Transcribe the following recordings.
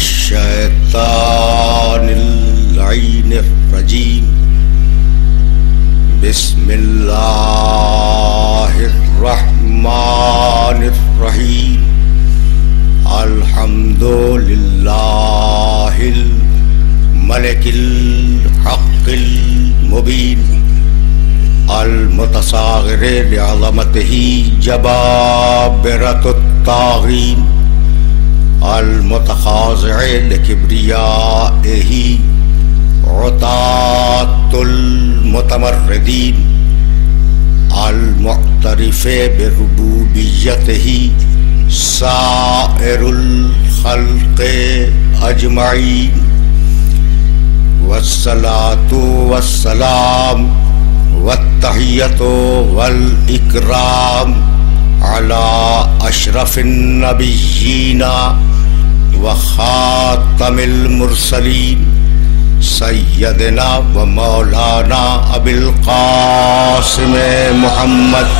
الشیطان اللعین الرجیم بسم اللہ الرحمن الرحیم الحمد للہ الملک الحق المبین المتصاغر لعظمتہ جبابرۃ الطاغین المتخاضع لکبریائہ عطاة المتمردین المعترف بربوبیتہ سائر الخلق اجمعین والصلاة والسلام والتحیۃ والاکرام علی اشرف النبیین وخاتم المرسلین سیدنا و مولانا ابی القاسم محمد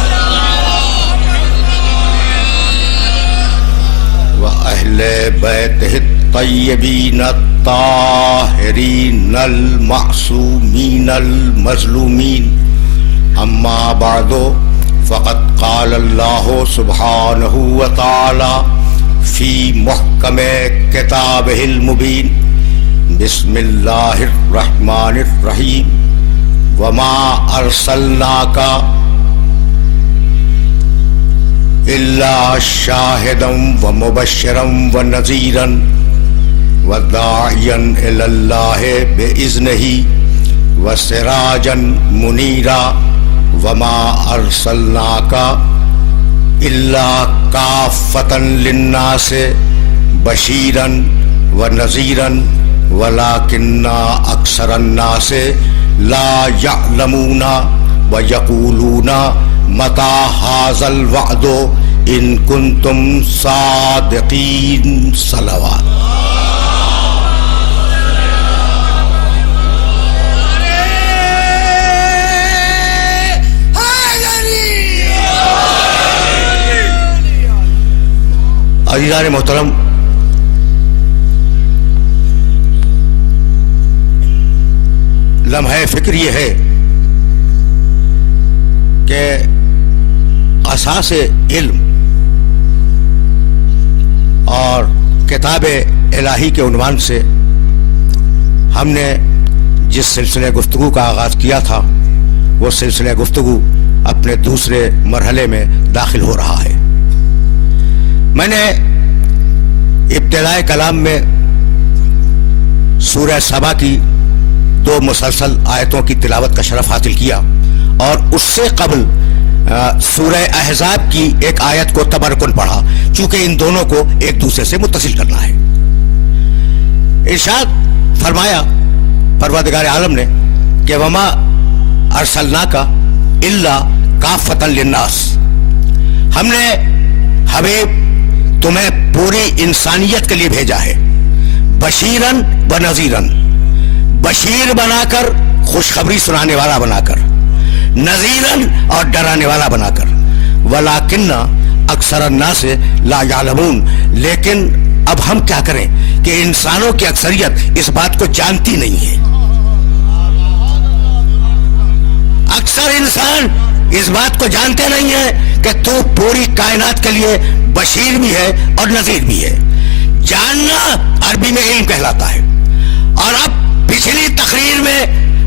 و اہل بیتہ الطیبین الطاہرین المعصومین المظلومین اما بعد فقد قال اللہ سبحانہ وتعالی فی محکم کتابہ المبین بسم اللہ الرحمن الرحیم وما ارسلناک الا شاہدا ومبشرا ونذیرا وداعیا الی اللہ باذنہ وسراجا منیرا وما ارسلناک الا کافۃ للناس بشیرا ونذیرا ولكن اکثر الناس لا يعلمون ويقولون متى هذا الوعد ان كنتم صادقین صلوات. عزیزان محترم، لمحہ فکر یہ ہے کہ اساس علم اور کتاب الہی کے عنوان سے ہم نے جس سلسلہ گفتگو کا آغاز کیا تھا وہ سلسلہ گفتگو اپنے دوسرے مرحلے میں داخل ہو رہا ہے. میں نے ابتدائے کلام میں سورہ سبا کی 2 مسلسل آیتوں کی تلاوت کا شرف حاصل کیا اور اس سے قبل سورہ احزاب کی ایک آیت کو تبرکن پڑھا، چونکہ ان دونوں کو ایک دوسرے سے متصل کرنا ہے. ارشاد فرمایا پروردگار عالم نے کہ وما ارسلناک الا کافۃ للناس، ہم نے حبیب تمہیں پوری انسانیت کے لیے بھیجا ہے، بشیرن و نذیرن، بشیر بنا کر، خوشخبری سنانے والا بنا کر، نذیرن اور ڈرانے والا بنا کر، ولیکن اکثر الناس لا یعلمون، لیکن اب ہم کیا کریں کہ انسانوں کی اکثریت اس بات کو جانتی نہیں ہے. اکثر انسان اس بات کو جانتے نہیں ہیں کہ تو پوری کائنات کے لیے بشیر بھی ہے اور نذیر بھی ہے. جاننا عربی میں علم کہلاتا ہے. اور اب پچھلی تقریر میں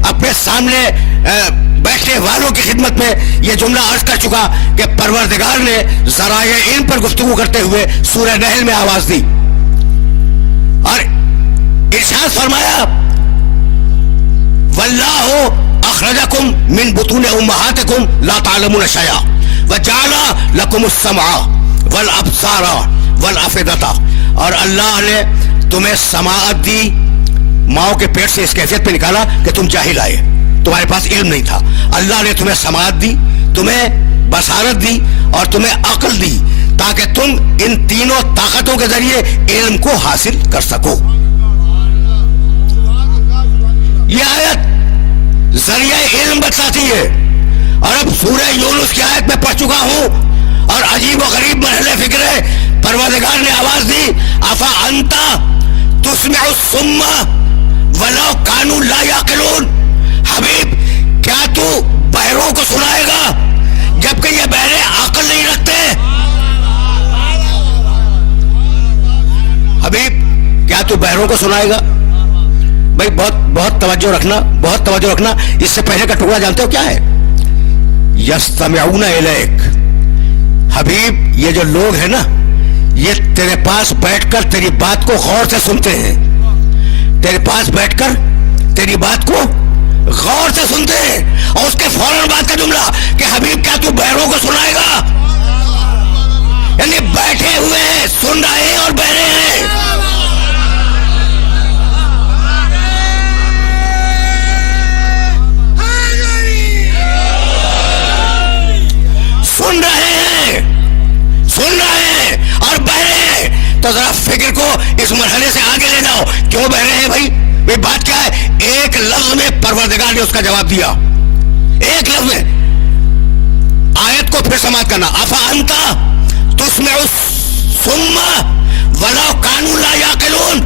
اپنے سامنے بیٹھنے والوں کی خدمت میں یہ جملہ عرض کر چکا کہ پروردگار نے ذرائع علم پر گفتگو کرتے ہوئے سورہ نحل میں آواز دی اور ارشاد فرمایا واللہ اخرجکم من بطون امہاتکم لا تعلمون شیئا وجعل لکم السمع والابصار والافئدۃ، اور اللہ نے تمہیں سماعت دی، ماؤں کے پیٹ سے اس کیفیت پہ نکالا کہ تم جاہل آئے، تمہارے پاس علم نہیں تھا. اللہ نے تمہیں سماعت دی، تمہیں بصارت دی اور تمہیں عقل دی تاکہ تم ان تینوں طاقتوں کے ذریعے علم کو حاصل کر سکو. یہ آیت ذریعہ علم بتلاتی ہے. اور اب سورہ یونس کی آیت میں پڑھ چکا ہوں اور عجیب و غریب مرحلہ فکر ہے. پروردگار نے آواز دی افا انتا तुस्मिउ सुम्मा वलौ कानू ला याकिलून। हबीब, क्या तू बहरों को सुनाएगा जबकि ये बहरे अक्ल नहीं रखते? हबीब, क्या तू बहरों को सुनाएगा? भाई बहुत तवज्जो रखना, बहुत तवज्जो रखना। इससे पहले का टुकड़ा जानते हो क्या है? यस्तमिऊना इलैक। हबीब, ये जो लोग हैं ना, ये तेरे पास बैठकर तेरी बात को गौर से सुनते हैं। तेरे पास बैठकर तेरी बात को गौर से सुनते हैं और उसके फौरन बाद का जुमला कि हबीब, क्या तू बहरों को सुनाएगा? यानी बैठे हुए हैं, सुन रहे हैं और बहरे हैं। सुन रहे हैं, सुन रहे हैं और बहरे हैं। तो जरा फिक्र को इस मरहले से आगे ले जाओ। क्यों बहरे हैं भाई? ये बात क्या है? एक लफ्ज में परवरदिगार ने उसका जवाब दिया, एक लफ्ज में। आयत को फिर समाप्त करना। अफा अंता तुस्मिउ सुम्मा वलौ कानू ला याकिलून।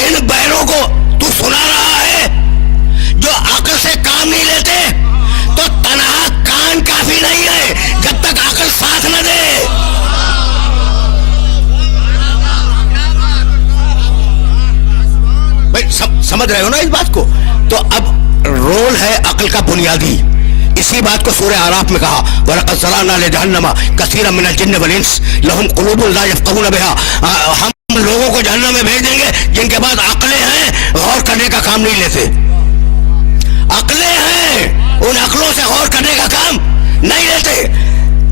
इन बहरों को तू सुना रहा है जो अक्ल से काम नहीं लेते। तो तनहा कान काफी नहीं है जब तक अक्ल साथ न दे। भाई समझ रहे हो ना इस बात को? तो अब रोल है अक्ल का बुनियादी। इसी बात को सूरह आराफ में कहा, वलक़द ज़रअना लिजहन्नम कसीरन मिनल जिन्न वल इंस लहुम क़ुलूबुन ला यफ़क़हून बिहा। हम लोगों को जहन्नम में भेज देंगे जिनके पास अक्लें हैं, गौर करने का काम नहीं लेते। अक्लें हैं, उन अक्लों से गौर करने का काम नहीं लेते।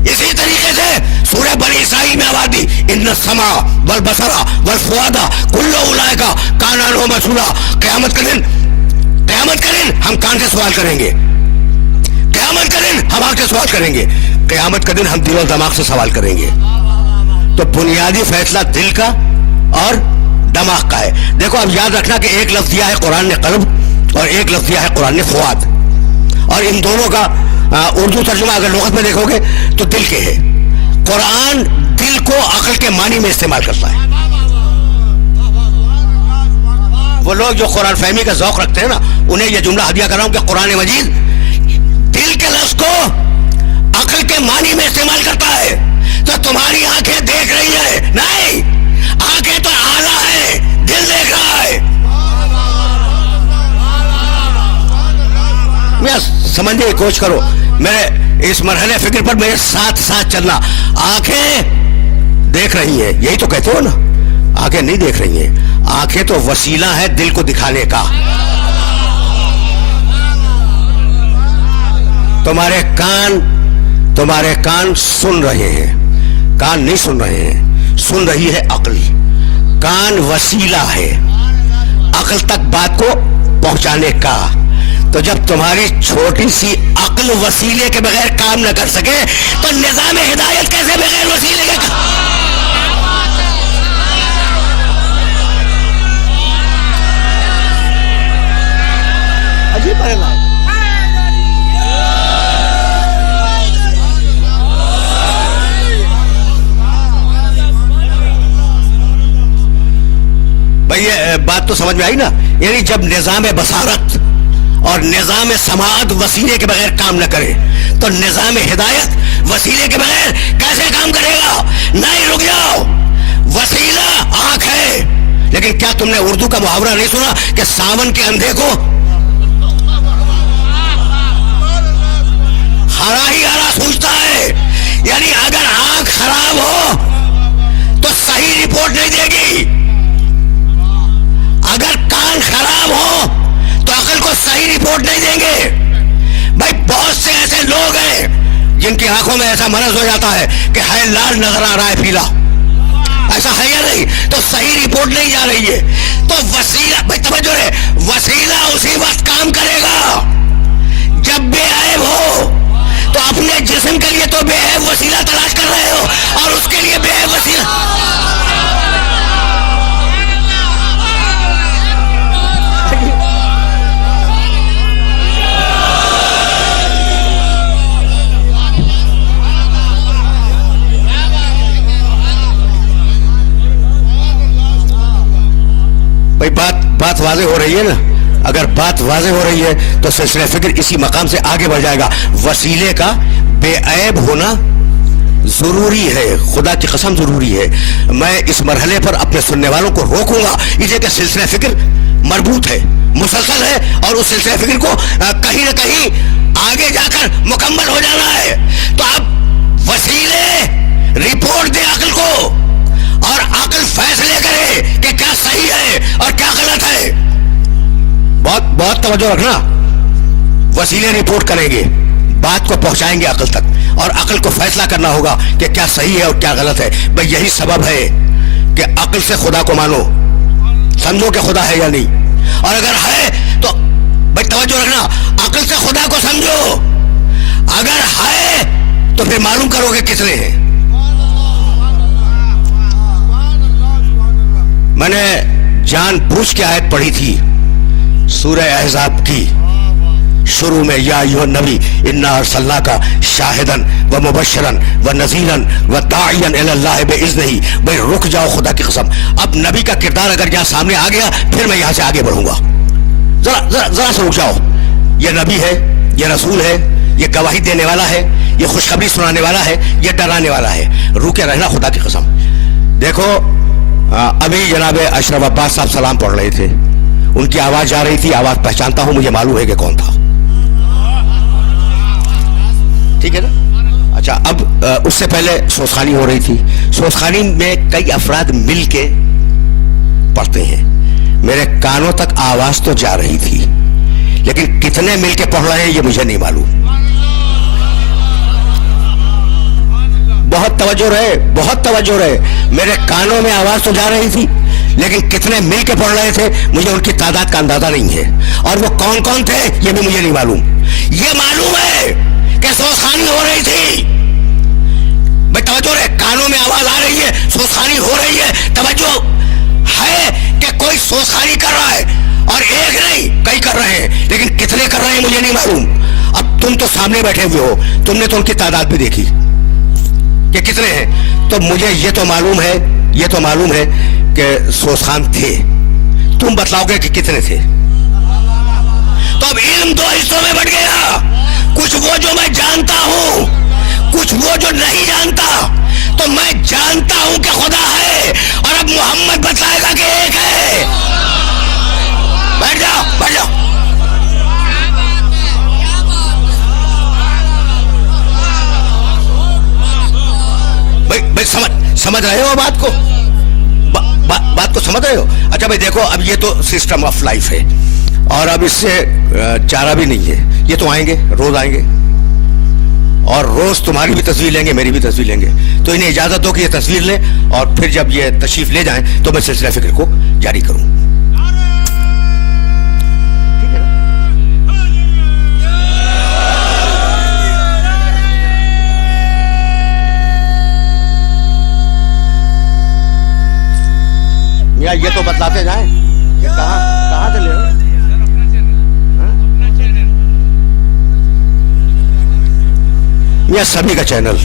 इसी तरीके से सूरह बनी इसराइल में आवाज़ दी, इन्न समा वल बसरा वल फुआदा कुल्लु उलाइका काना अन्हु मसूला। क़यामत के दिन हम कान से सवाल करेंगे, क़यामत के दिन हम आँख से सवाल करेंगे, क़यामत के दिन हम दिल और दिमाग से सवाल करेंगे। तो बुनियादी फैसला दिल का और दिमाग का है। देखो, अब याद रखना कि एक लफ्ज़ दिया है कुरान ने क़ल्ब और एक लफ्ज़ दिया है कुरान ने फुआद, और इन दोनों का उर्दू तर्जुमा अगर लुगत में देखोगे तो दिल के है। कुरान दिल को अक्ल के मानी में इस्तेमाल करता है। वो लोग जो कुरान फहमी का ज़ौक़ रखते हैं ना, उन्हें यह जुमला हदिया कर रहा हूं कि कुरान मजीद दिल के लफ्ज़ को अक्ल के मानी में इस्तेमाल करता है। तो तुम्हारी आंखें देख रही है? नहीं, आंखें तो आला है, दिल देख रहा है। मैं समझने की कोशिश करो, मेरे इस मरहले फिक्र पर मेरे साथ साथ चलना। आंखें देख रही हैं, यही तो कहते हो ना। आंखें नहीं देख रही हैं, आंखें तो वसीला है दिल को दिखाने का। तुम्हारे कान सुन रहे हैं, कान नहीं सुन रहे हैं, सुन रही है अक्ल। कान वसीला है अक्ल तक बात को पहुंचाने का। तो जब तुम्हारी छोटी सी अक्ल वसीले के बगैर काम न कर सके तो निजाम हिदायत कैसे बगैर वसीले के अजीब है। भाई ये बात तो समझ में आई ना? यानी जब निजाम बसारत और निजाम समाअत वसीले के बगैर काम न करे तो निजाम हिदायत वसीले के बगैर कैसे काम करेगा? नहीं, रुक जाओ। वसीला आंख है, लेकिन क्या तुमने उर्दू का मुहावरा नहीं सुना कि सावन के अंधे को हरा ही हरा सूझता है? यानी अगर आंख खराब हो तो सही रिपोर्ट नहीं देगी, अगर कान खराब हो तो अकल को सही रिपोर्ट नहीं देंगे। भाई बहुत से ऐसे लोग हैं जिनकी आंखों में ऐसा मरज हो जाता है कि है लाल नजर आ रहा है पीला, ऐसा है या नहीं? तो सही रिपोर्ट नहीं जा रही है। तो वसीला, भाई तवज्जो है, वसीला उसी वक्त काम करेगा जब बेऐब हो। तो अपने जिस्म के लिए तो बेऐब वसीला तलाश कर रहे हो और उसके लिए बेऐब वसीला भाई बात वाज़ेह हो रही है ना? अगर बात वाज़ेह हो रही है तो सिलसिला फिक्र इसी मकाम से आगे बढ़ जाएगा। वसीले का बेऐब होना जरूरी है, खुदा की कसम जरूरी है। मैं इस मरहले पर अपने सुनने वालों को रोकूंगा, इसलिए कि सिलसिला फिक्र मरबूत है, मुसलसल है, और उस सिलसिला फिक्र को कहीं ना कहीं आगे जाकर मुकम्मल हो जाना है। तो अब वसीले रिपोर्ट दे अक्ल को, और अक्ल फैसले करे कि क्या सही है और क्या गलत है। बहुत तवज्जो रखना। वसीले रिपोर्ट करेंगे, बात को पहुंचाएंगे अक्ल तक, और अक्ल को फैसला करना होगा कि क्या सही है और क्या गलत है। भाई यही सबब है कि अक्ल से खुदा को मानो, समझो कि खुदा है या नहीं, और अगर है तो भाई तवज्जो रखना, अक्ल से खुदा को समझो। अगर है तो फिर मालूम करोगे कितने हैं। मैंने जानबूझ के आयत पढ़ी थी सूरह अहज़ाब की शुरू में, या अय्युहन नबी इन्ना अर्सलनाका शाहिदन व मुबश्शिरन व नज़ीरन व दाइयन इलल्लाह बिइज़्निही। भाई रुक जाओ, खुदा की कसम। अब नबी का किरदार अगर यहाँ सामने आ गया, फिर मैं यहाँ से आगे बढ़ूंगा। जरा से रुक जाओ। ये नबी है, ये रसूल है, ये गवाही देने वाला है, ये खुशखबरी सुनाने वाला है, ये डराने वाला है। रुके रहना खुदा की कसम। देखो अभी जनाब अशरफ अब्बास साहब सलाम पढ़ रहे थे, उनकी आवाज जा रही थी, आवाज पहचानता हूं, मुझे मालूम है कि कौन था। ठीक है ना? अच्छा, अब उससे पहले सोसखानी हो रही थी। सोसखानी में कई अफराद मिल के पढ़ते हैं। मेरे कानों तक आवाज तो जा रही थी, लेकिन कितने मिल के पढ़ रहे हैं ये मुझे नहीं मालूम। बहुत तवज्जो रहे, बहुत तवज्जो रहे। मेरे कानों में आवाज तो जा रही थी, लेकिन कितने मिल के पढ़ रहे थे मुझे उनकी तादाद का अंदाजा नहीं है, और वो कौन कौन थे ये भी मुझे नहीं मालूम। ये मालूम है कि सोसखानी हो रही थी। भाई तवज्जो रहे, कानों में आवाज आ रही है, सोसखानी हो रही है। तवज्जो है कि कोई सोसखानी कर रहा है, और एक नहीं कई कर रहे हैं, लेकिन कितने कर रहे हैं मुझे नहीं मालूम। अब तुम तो सामने बैठे हुए हो, तुमने तो उनकी तादाद भी देखी कि कितने हैं। तो मुझे ये तो मालूम है, ये तो मालूम है कि सोसखान थे। तुम बतलाओगे कि कितने थे। तो अब इल्म दो हिस्सों में बट गया, कुछ वो जो मैं जानता हूं, कुछ वो जो नहीं जानता। तो मैं जानता हूं कि खुदा है, और अब मोहम्मद बताएगा कि एक है। बैठ जाओ, बैठ जाओ। भाई समझ रहे हो बात को? बात को समझ रहे हो? अच्छा भाई देखो, अब ये तो सिस्टम ऑफ लाइफ है, और अब इससे चारा भी नहीं है। ये तो आएंगे, रोज आएंगे, और रोज तुम्हारी भी तस्वीर लेंगे, मेरी भी तस्वीर लेंगे। तो इन्हें इजाजत दो कि ये तस्वीर लें, और फिर जब ये तशरीफ ले जाएं तो मैं सिलसिला फिक्र को जारी करूं। ठीक है ना? यार ये तो बतलाते जाएं कि कहाँ से ले रहे हो। यह सभी का चैनल।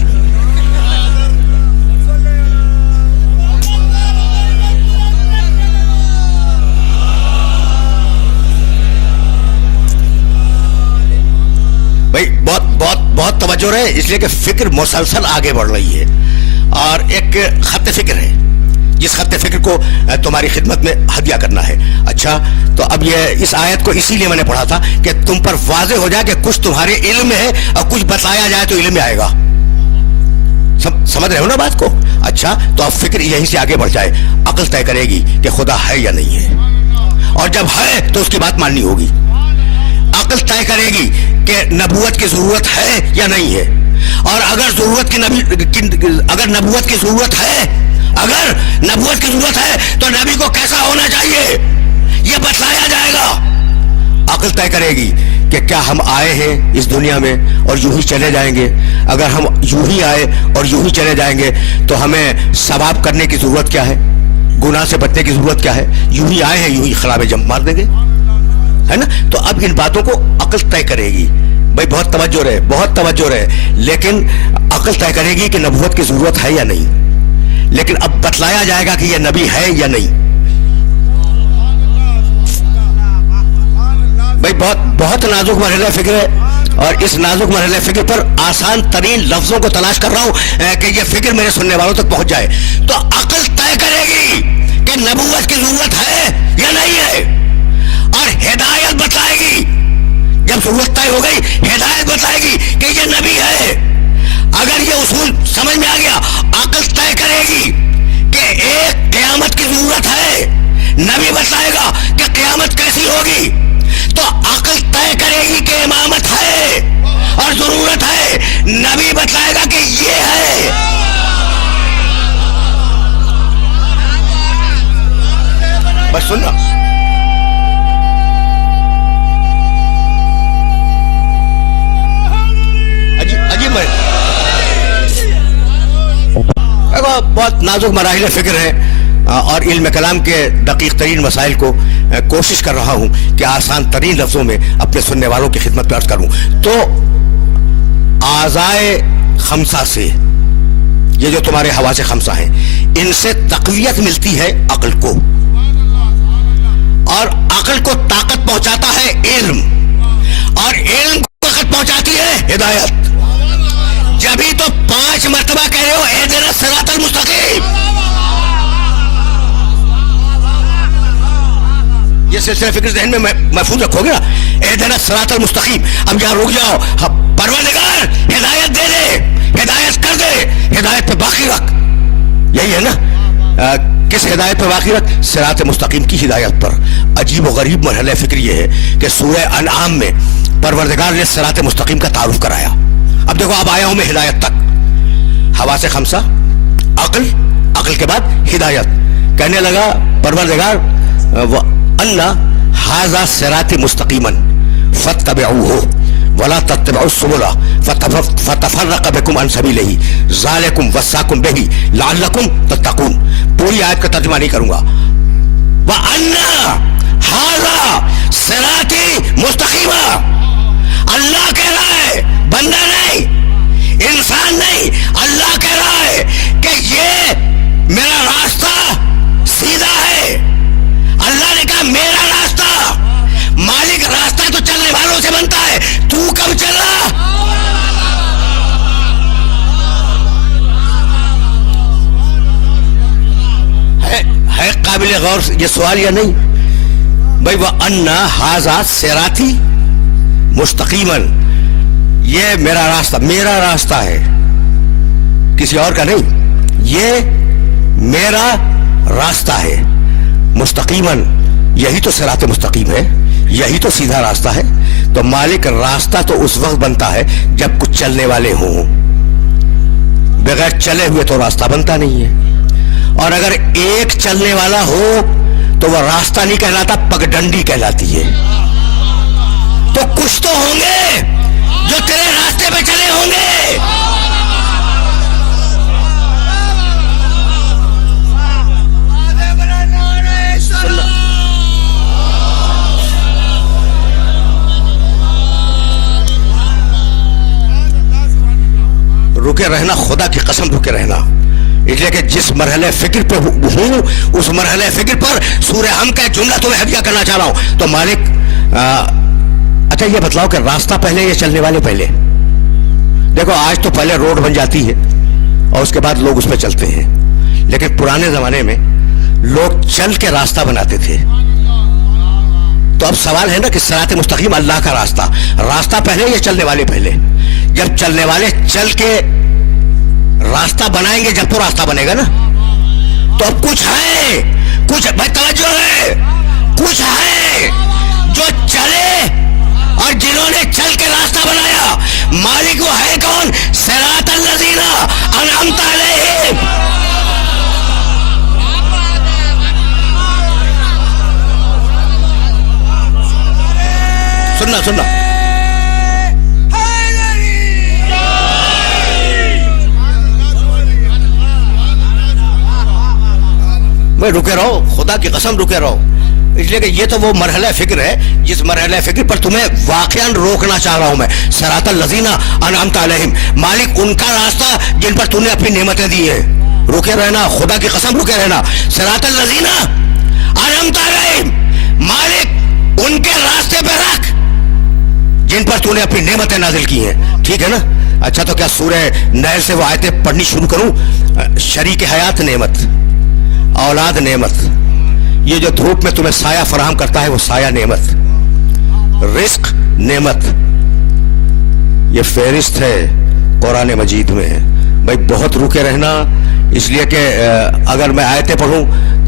भाई बहुत तवज्जो रहे, इसलिए कि फिक्र मुसलसल आगे बढ़ रही है, और एक खत फिक्र है जिस खत फिक्र को तुम्हारी खिदमत में हदिया करना है। अच्छा, तो अब ये इस आयत को इसीलिए मैंने पढ़ा था कि तुम पर वाज़ेह हो जाए कि कुछ तुम्हारे इल्म में है, और कुछ बताया जाए तो इल्म में आएगा। समझ रहे हो ना बात को? अच्छा, तो अब फिक्र यहीं से आगे बढ़ जाए। अक्ल तय करेगी कि खुदा है या नहीं है, और जब है तो उसकी बात माननी होगी। अक्ल तय करेगी कि नबूवत की जरूरत है या नहीं है, और अगर नबूवत की जरूरत है तो नबी को कैसा होना चाहिए यह बतलाया जाएगा। अक्ल तय करेगी कि क्या हम आए हैं इस दुनिया में और यूं ही चले जाएंगे। अगर हम यूं ही आए और यूं ही चले जाएंगे तो हमें सवाब करने की जरूरत क्या है, गुनाह से बचने की जरूरत क्या है। यूं ही आए हैं, यूं ही खराब जंप मार देंगे, है ना। तो अब इन बातों को अक्ल तय करेगी। भाई बहुत तवज्जो रहे, बहुत तवज्जो रहे। लेकिन अक्ल तय करेगी कि नबूवत की जरूरत है या नहीं, लेकिन अब बतलाया जाएगा कि यह नबी है या नहीं। بھائی بہت نازک مرحلہ فکر ہے، اور اس نازک مرحلہ فکر پر آسان ترین لفظوں کو تلاش کر رہا ہوں کہ یہ فکر میرے سننے والوں تک پہنچ جائے. تو عقل طے کرے گی کہ نبوت کی ضرورت ہے یا نہیں ہے، اور ہدایت بتائے گی. جب ضرورت طے ہو گئی ہدایت بتائے گی کہ یہ نبی ہے. اگر یہ اصول سمجھ میں آ گیا، عقل طے کرے گی کہ ایک قیامت کی ضرورت ہے، نبی بتائے گا کہ قیامت کیسی ہوگی. تو عقل طے کرے گی کہ امامت ہے اور ضرورت ہے، نبی بتائے گا کہ یہ ہے. بس سننا، عجیب بہت نازک مراحل فکر ہے، اور علم کلام کے دقیق ترین مسائل کو کوشش کر رہا ہوں کہ آسان ترین لفظوں میں اپنے سننے والوں کی خدمت پیش کروں. تو اعضائے خمسہ سے، یہ جو تمہارے حواس خمسہ ہیں، ان سے تقویت ملتی ہے عقل کو، اور عقل کو طاقت پہنچاتا ہے علم، اور علم کو طاقت پہنچاتی ہے ہدایت. جبھی تو 5 مرتبہ کہہ رہے ہو اہدنا الصراط المستقیم. یہ سلسلہ فکر ذہن میں محفوظ رکھو گے نا، اہدنا الصراط المستقیم. اب یہاں رک جاؤ، پروردگار ہدایت دے دے، ہدایت کر دے، ہدایت پہ باقی رکھ. یہی ہے نا، کس ہدایت پہ باقی رکھ؟ صراط مستقیم کی ہدایت پر. عجیب و غریب مرحلہ فکر یہ ہے کہ سورہ انعام میں پروردگار نے صراط مستقیم کا تعارف کرایا. اب دیکھو، اب آیا ہوں میں ہدایت تک. حواس خمسہ، عقل کے بعد ہدایت. کہنے لگا پروردگار وَأَنَّ هَذَا صِرَاطِ مُسْتَقِيمًا فَاتَّبِعُوهُ وَلَا تَتَّبِعُوا السُّبُلَ فَتَفَرَّقَ بِكُمْ عَنْ سَبِيلِهِ ذَلِكُمْ وَصَّاكُمْ بِهِ لَعَلَّكُمْ تَتَّقُونَ. پوری آیت کا ترجمہ نہیں کروں گا. وَأَنَّ هَذَا صِرَاطِ مُسْتَقِيمًا، اللہ کہہ رہا ہے، بندہ نہیں، انسان نہیں، اللہ کہہ رہا ہے کہ یہ میرا راستہ سیدھا ہے. اللہ نے کہا میرا راستہ، مالک راستہ تو چلنے والوں سے بنتا ہے، تو کب چلا؟ ہے قابل غور یہ سوال یا نہیں بھائی؟ وَأَنَّ هَذَا صِرَاطِ مُسْتَقِيمًا، یہ میرا راستہ ہے، کسی اور کا نہیں. یہ میرا راستہ ہے. مستقیماً، یہی تو صراط مستقیم ہے، یہی تو سیدھا راستہ ہے. تو مالک راستہ تو اس وقت بنتا ہے جب کچھ چلنے والے ہوں، بغیر چلے ہوئے تو راستہ بنتا نہیں ہے. اور اگر ایک چلنے والا ہو تو وہ راستہ نہیں کہلاتا، پگڈنڈی کہلاتی ہے. تو کچھ تو ہوں گے جو تیرے راستے پہ چلے ہوں گے. رکے رہنا، خدا کی قسم رکے رہنا. اس لیے کہ جس مرحلے فکر پہ ہوں اس مرحلے فکر پر سورہ ہم کا ایک جملہ تمہیں ہدیہ کرنا چاہ رہا ہوں. تو مالک اچھا یہ بتلاؤ کہ راستہ پہلے یا چلنے والے پہلے؟ دیکھو آج تو پہلے روڈ بن جاتی ہے اور اس کے بعد لوگ اس پہ چلتے ہیں، لیکن پرانے زمانے میں لوگ چل کے راستہ بناتے تھے. تو اب سوال ہے نا کہ صراط مستقیم اللہ کا راستہ پہلے یا چلنے والے پہلے؟ جب چلنے والے چل کے راستہ بنائیں گے جب تو راستہ بنے گا نا. تو اب کچھ ہے، کچھ بھائی توجہ ہے، کچھ ہے جو چلے اور جنہوں نے چل کے راستہ بنایا. مالک وہ ہے کون؟ صراط الذین انعمت علیہم. سننا بھائی، رکے رہو، خدا کی قسم رکے رہو. اس لیے کہ یہ تو وہ مرحلہ فکر ہے جس مرحلہ فکر پر تمہیں واقعاً روکنا چاہ رہا ہوں میں. صراط الذین انعمت علیہم، مالک ان کا راستہ جن پر تم نے اپنی نعمتیں دی ہیں. رکے رہنا، خدا کی قسم رکے رہنا. صراط الذین انعمت علیہم، مالک ان کے راستے پہ رکھ जिन पर तूने अपनी नेमतें नाजिल की हैं, ठीक है ना। अच्छा तो क्या सूरह नहल से वो आयतें पढ़नी शुरू करूं? शरीक हयात नेमत, औलाद नेमत, ये जो धूप में तुम्हें साया फराहम करता है वो साया नेमत, रिस्क नेमत, ये फेरिस्त है कुरान मजीद में। भाई बहुत रुके रहना, इसलिए कि अगर मैं आयतें पढ़ूं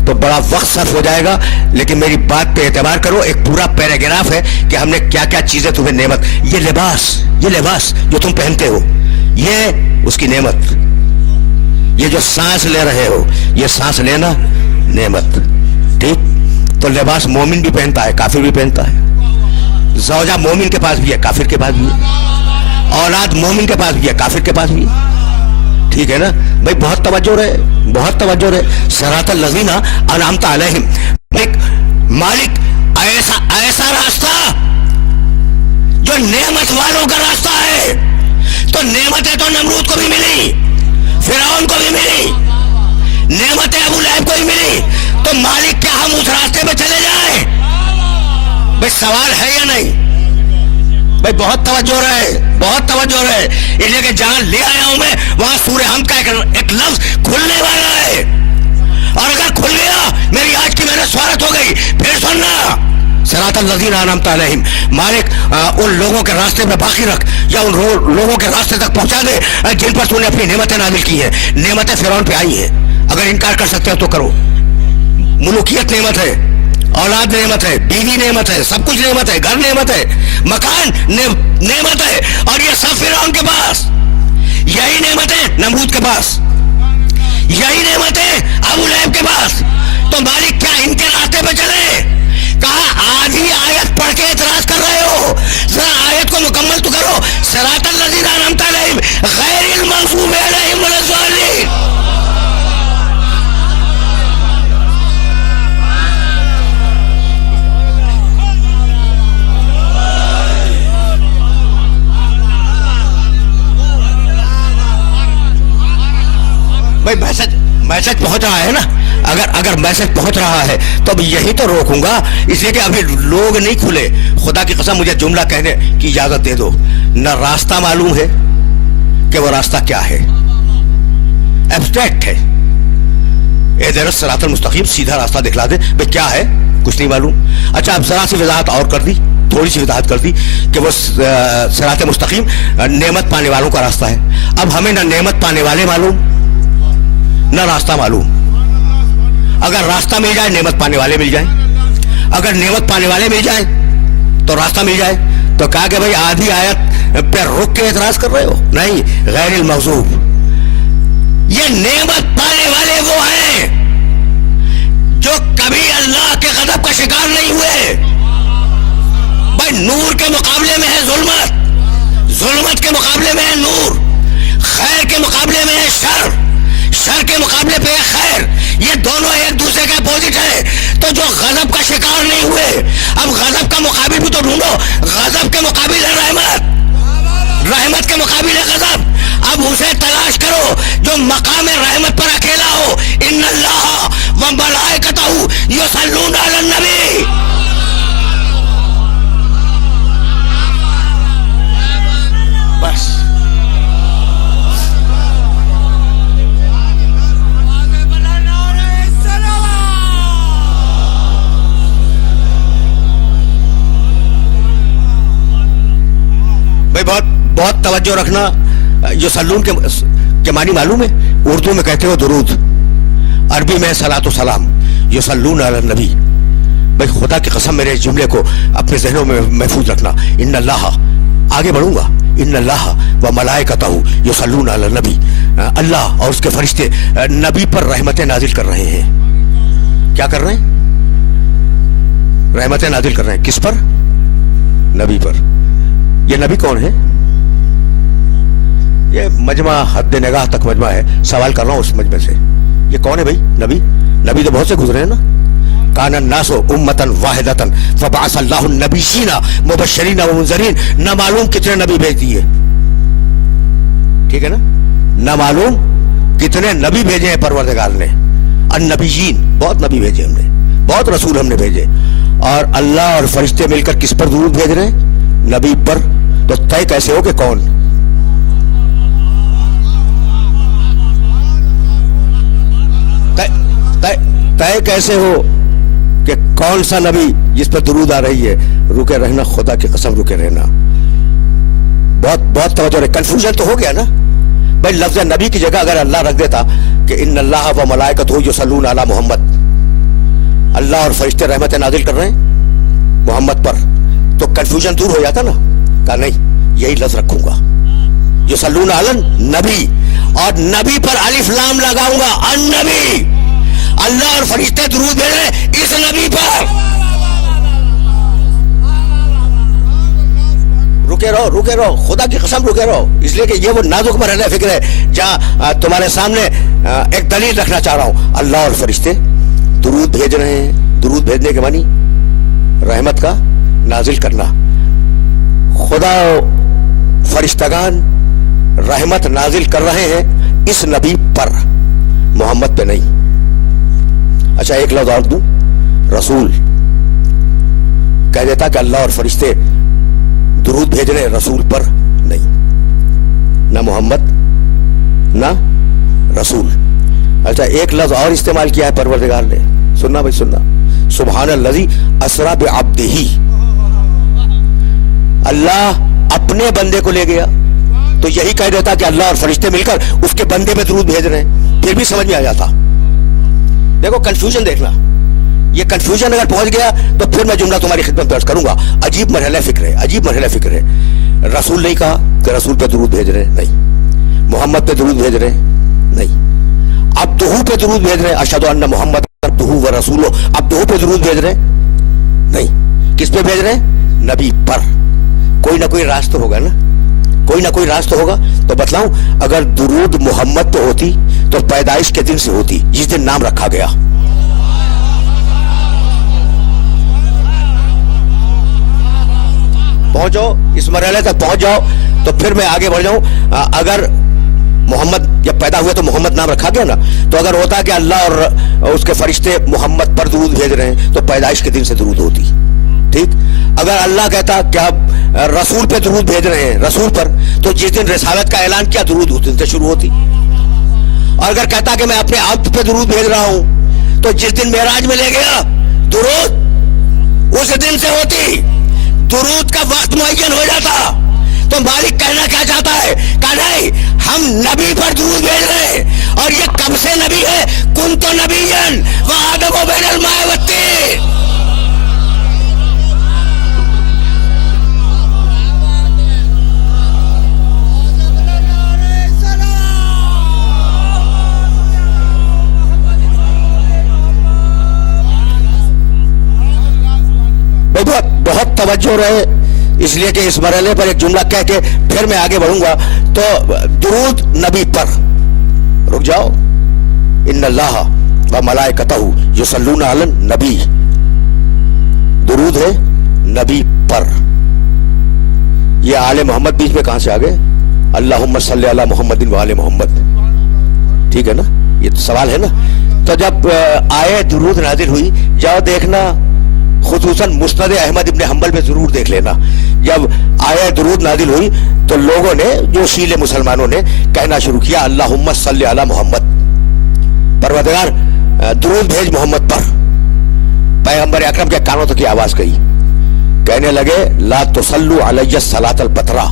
तो बड़ा वक्त सर्फ हो जाएगा, लेकिन मेरी बात पे एतबार करो। एक पूरा पैराग्राफ है कि हमने क्या क्या चीजें तुम्हें नेमत, ये लिबास जो तुम पहनते हो ये उसकी नेमत, ये जो सांस ले रहे हो ये सांस लेना नेमत, ठीक। तो लिबास मोमिन भी पहनता है, काफिर भी पहनता है। ज़ौजा मोमिन के पास भी है, काफिर के पास भी है। औलाद मोमिन के पास भी है, काफिर के पास भी है, ठीक है ना। भाई बहुत तवज्जो रहे। सिरातल लज़ीना अनअमता अलैहिम, मालिक ऐसा रास्ता जो नेमत वालों का रास्ता है। तो नेमतें तो नमरूद को भी मिली, फिरौन को भी मिली, नेमतें अबू लहब को भी मिली। तो मालिक क्या हम उस रास्ते पे चले जाएं? भाई सवाल है या नहीं? भाई बहुत तवज्जो रहे, इसलिए कि जहां ले आया हूं मैं वहां सूरह हमद का एक लफ्ज खुलने वाला है, और अगर खुल गया मेरी आज की मेहनत स्वागत हो गई। फिर सुनना, सिरातल लज़ीना अनअमता अलैहिम, मालिक उन लोगों के रास्ते में बाकी रख, या उन लोगों के रास्ते तक पहुंचा दे जिन पर तूने अपनी नेमतें नाजिल की हैं। नेमतें फिरौन पे आई हैं, अगर इनकार कर सकते हो तो करो। मुलूकियत नेमत है, औलाद नेमत है, बीवी नेमत है, सब कुछ नेमत है, घर नेमत है, मकान नेमत है, और ये सब फिरौन के पास। यही नेमत है नमरूद के पास, यही नेमत है अबू लहब के पास। तो मालिक क्या इनके रास्ते पे चले? कहा आधी आयत पढ़ के इतराज कर रहे हो, जरा आयत को मुकम्मल तो करो। सिरातल लज़ीना अनअमता अलैहिम गैरिल मग़ज़ूबि अलैहिम वलज़्ज़ालिमीन। भाई मैसेज पहुंच रहा है ना। अगर मैसेज पहुंच रहा है तो अब यही तो रोकूंगा, इसलिए कि अभी लोग नहीं खुले। खुदा की कसम मुझे जुमला कहने की इजाजत दे दो। न रास्ता मालूम है कि वो रास्ता क्या है, एब्स्ट्रैक्ट है। इहदिना सिरातल मुस्तकीम, सीधा रास्ता दिखला दे। भाई क्या है, कुछ नहीं मालूम। अच्छा अब जरा सी वजाहत और कर दी, थोड़ी सी वजाहत कर दी कि वो सिरात मुस्तकीम नेमत पाने वालों का रास्ता है। अब हमें न नेमत पाने वाले मालूम न रास्ता मालूम। अगर रास्ता मिल जाए नेमत पाने वाले मिल जाए, अगर नेमत पाने वाले मिल जाए तो रास्ता मिल जाए। तो कहा कि भाई आधी आयत पे रुक के एतराज कर रहे हो? नहीं, गैरिल मग़ज़ूब, ये नेमत पाने वाले वो हैं जो कभी अल्लाह के गज़ब का शिकार नहीं हुए। भाई नूर के मुकाबले में है जुल्मत, जुल्मत के मुकाबले में है नूर, खैर के मुकाबले में है शर, शर के मुकाबले पे है खैर। ये दोनों एक दूसरे के अपोजिट है। तो जो गजब का शिकार नहीं हुए, अब गजब का मुकाबिल भी तो ढूंढो। गजब के मुकाबिल है रहमत, रहमत के मुकाबिल है गजब। अब उसे तलाश करो जो मकाम रहमत पर अकेला हो। इन्नल्लाह व मलाइकतहू युसल्लूना अलन नबी। बस बहुत तवज्जो रखना। जो सल्लून के मानी मालूम है? उर्दू में कहते हो दुरूद, अरबी में सलातो सलाम। यो सल्लून अला नबी। भाई खुदा की कसम मेरे इस जुमले को अपने ज़हनों में महफूज रखना। इन्नल्लाह, आगे बढ़ूंगा, इन्नल्लाह व मलाइकतहू युसल्लूना अला नबी। अल्लाह और उसके फरिश्ते नबी पर रहमतें नाजिल कर रहे हैं। क्या कर रहे हैं? रहमतें नाजिल कर रहे हैं। किस पर? नबी पर। ये नबी कौन है? ये मजमा हद निगाह तक मजमा है, सवाल कर रहा हूं उस मजमे से। ये कौन है भाई? नबी। नबी तो बहुत से गुजरे हैं ना। काना नासो उम्मतन वाहिदतन फबअसल्लाहु नबिय्यीना मुबश्शिरीन व मुनज़िरीन। न मालूम कितने नबी भेज दिए, ठीक है ना। न मालूम कितने नबी भेजे हैं परवरदिगार ने। अन्नबिय्यीन, बहुत नबी भेजे हमने, बहुत रसूल हमने भेजे। और अल्लाह और फरिश्ते मिलकर किस पर दुरूद भेज रहे हैं? नबी पर, तो तय कैसे हो कि कौन? तय कैसे हो कि कौन सा नबी जिस पर दुरूद आ रही है? रुके रहना, खुदा की कसम रुके रहना। बहुत तवज्जो है। कंफ्यूजन तो हो गया ना भाई। लफ्ज नबी की जगह अगर अल्लाह रख देता कि इन्नल्लाह व मलाइकतहु युसल्लूना अला मोहम्मद, अल्लाह और फरिश्ते रहमत नाजिल कर रहे हैं मोहम्मद पर, तो कंफ्यूजन दूर हो जाता ना। कहा नहीं, यही लफ्ज रखूंगा, युसल्लूना अलन नबी, और नबी पर अलिफ लाम लगाऊंगा, अन्नबी। अल्लाह और फरिश्ते दुरूद भेज रहे इस नबी पर। रुके रहो, खुदा की कसम रुके रहो। इसलिए कि ये वो नाजुक मरहला फिक्र है जहां तुम्हारे सामने एक दलील रखना चाह रहा हूं। अल्लाह और फरिश्ते दुरूद भेज रहे हैं। दुरूद भेजने के मानी रहमत का नाजिल करना। खुदा फरिश्तगान रहमत नाजिल कर रहे हैं इस नबी पर, मोहम्मद पे नहीं। अच्छा, एक लफ्ज और दूं, रसूल कह देता कि अल्लाह और फरिश्ते दुरूद भेज रहे रसूल पर, नहीं, ना मोहम्मद ना रसूल। अच्छा, एक लफ्ज और इस्तेमाल किया है परवरदिगार ने, सुनना भाई सुनना, सुब्हानल्लज़ी अस्रा बिअब्दिही। अल्लाह अपने बंदे को ले गया, तो यही कह देता कि अल्लाह और फरिश्ते मिलकर उसके बंदे पे दुरूद भेज रहे हैं, फिर भी समझ में आ जाता। देखो कंफ्यूजन देखना, ये कंफ्यूजन अगर पहुंच गया तो फिर मैं जुमला तुम्हारी खिदमत में अर्ज करूंगा। अजीब मरहला फिक्र है, अजीब मरहला फिक्र है। रसूल नहीं कहा कि रसूल पे दुरूद भेज रहे, नहीं। मोहम्मद पे दुरूद भेज रहे, नहीं। अब्दुहू पे दुरूद भेज रहे, अशहदु अन्ना मुहम्मद अब्दुहू व रसूलुहू, अब्दुहू पे दुरूद भेज रहे, नहीं। किस पे भेज रहे? नबी पर। कोई ना कोई राज तो होगा ना, कोई ना कोई राज तो होगा। तो बतलाऊं, अगर दुरूद मोहम्मद पे होती तो पैदाइश के दिन से होती, जिस दिन नाम रखा गया। पहुंचो, इस मरहले तक पहुंच जाओ तो फिर मैं आगे बढ़ जाऊं। अगर मोहम्मद जब पैदा हुए तो मोहम्मद नाम रखा गया ना, तो अगर होता कि अल्लाह और उसके फरिश्ते मोहम्मद पर दुरूद भेज रहे हैं तो पैदाइश के दिन से दुरूद होती, ठीक। अगर अल्लाह कहता कि आप रसूल पे दुरूद भेज रहे हैं, रसूल पर, तो जिस दिन रिसालत का ऐलान किया दुरूद उस दिन से शुरू होती। और अगर कहता कि मैं अपने अब्द पे दुरूद भेज रहा हूं, तो जिस दिन मेराज में ले गया दुरूद उस दिन से होती। दुरूद का वक्त मुअय्यन हो जाता। तो मालिक कहना क्या चाहता है? कहा नहीं, हम नबी पर दुरूद भेज रहे हैं। और ये कब से नबी है? कुन तो नबीयन व आदम बैनल माए वत्तीन। बहुत तवज्जो रहे, इसलिए कि इस मरहले पर एक जुमला कह के फिर मैं आगे बढ़ूंगा। तो दुरूद नबी पर, रुक जाओ, इन्नल्लाह व मलाइकतहु युसल्लूना अलन नबी, दुरूद है नबी पर। ये आले मोहम्मद बीच में कहां से आ गए? अल्लाहुम्मा सल्ली अला मुहम्मदिन व आले मोहम्मद, ठीक है ना, ये तो सवाल है ना। तो जब आए दुरूद नाजिल हुई, जाओ देखना, खुसूसन मुस्नद अहमद इब्न हंबल में जरूर देख लेना। जब आया दुरूद नाजिल हुई तो लोगों ने, जो शीले मुसलमानों ने कहना शुरू किया, अल्लाहुम्मा सल्ली अला मोहम्मद, परवरदिगार दुरूद भेज मोहम्मद पर। पैगंबर अकरम के कानों तक की आवाज गई, कहने लगे, ला तुसल्लू अलैया सलातल बतरा,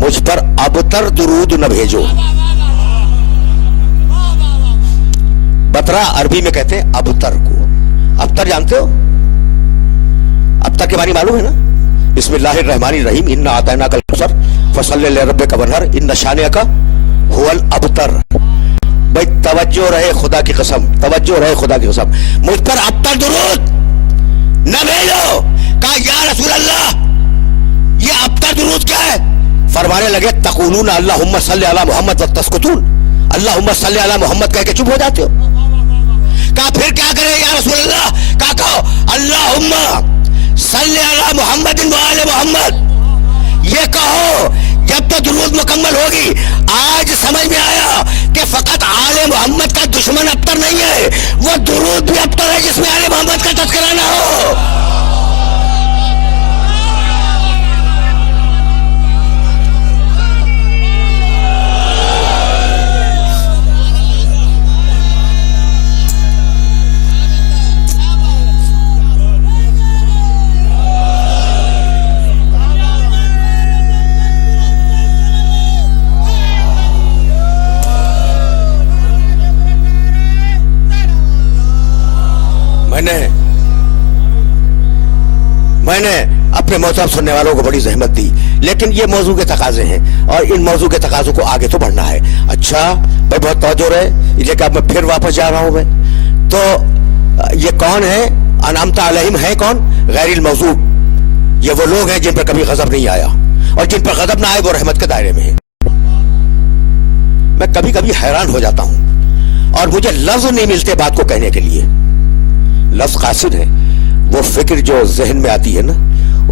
मुझ पर अबतर दुरूद न भेजो। बतरा अरबी में कहते हैं अबतर को। अबतर जानते हो? अबतर के बारे में मालूम है ना? बिस्मिल्लाहिर्रहमानिर्रहीम, इन्ना आतैना कल कौसर फसल्लि लिरब्बिका वनहर इन्ना शानिअका हुवल अबतर। भाई तवज्जो रहे, खुदा की कसम, तवज्जो रहे, खुदा की कसम, मुझ पर अबतर दुरूद न भेजो। कहा या रसूल अल्लाह, ये अबतर दुरूद क्या है? फरमाने लगे, तक़ूलून अल्लाहुम्मा सल्ली अला मुहम्मद व तस्कुतून, अल्लाहुम्मा सल्ली अला मुहम्मद कह के चुप हो जाते हो। कहा फिर क्या करें या रसूल अल्लाह? कहा कहो अल्लाहुम्मा सल्ली अला मुहम्मदिन व आले मोहम्मद। ये कहो जब तो दुरूद मुकम्मल होगी। आज समझ में आया कि फकत आले मोहम्मद का दुश्मन अबतर नहीं है, वो दुरूद भी अबतर है जिसमें आले मोहम्मद का तज़किरा ना हो। میں نے اپنے محترم سننے والوں کو بڑی زحمت دی، لیکن یہ موضوع کے تقاضے ہیں اور ان موضوع کے تقاضوں کو آگے تو بڑھنا ہے۔ اچھا بھائی بہت توجہ رہے، لیکن اب میں پھر واپس جا رہا ہوں میں۔ تو یہ کون ہے؟ انعمت علیہم ہے کون؟ غیر المغضوب، یہ وہ لوگ ہیں جن پر کبھی غضب نہیں آیا، اور جن پر غضب نہ آئے وہ رحمت کے دائرے میں ہیں۔ میں کبھی کبھی حیران ہو جاتا ہوں اور مجھے لفظ نہیں ملتے بات کو کہنے کے لیے۔ لفظ قاصر ہے، وہ فکر جو ذہن میں آتی ہے نا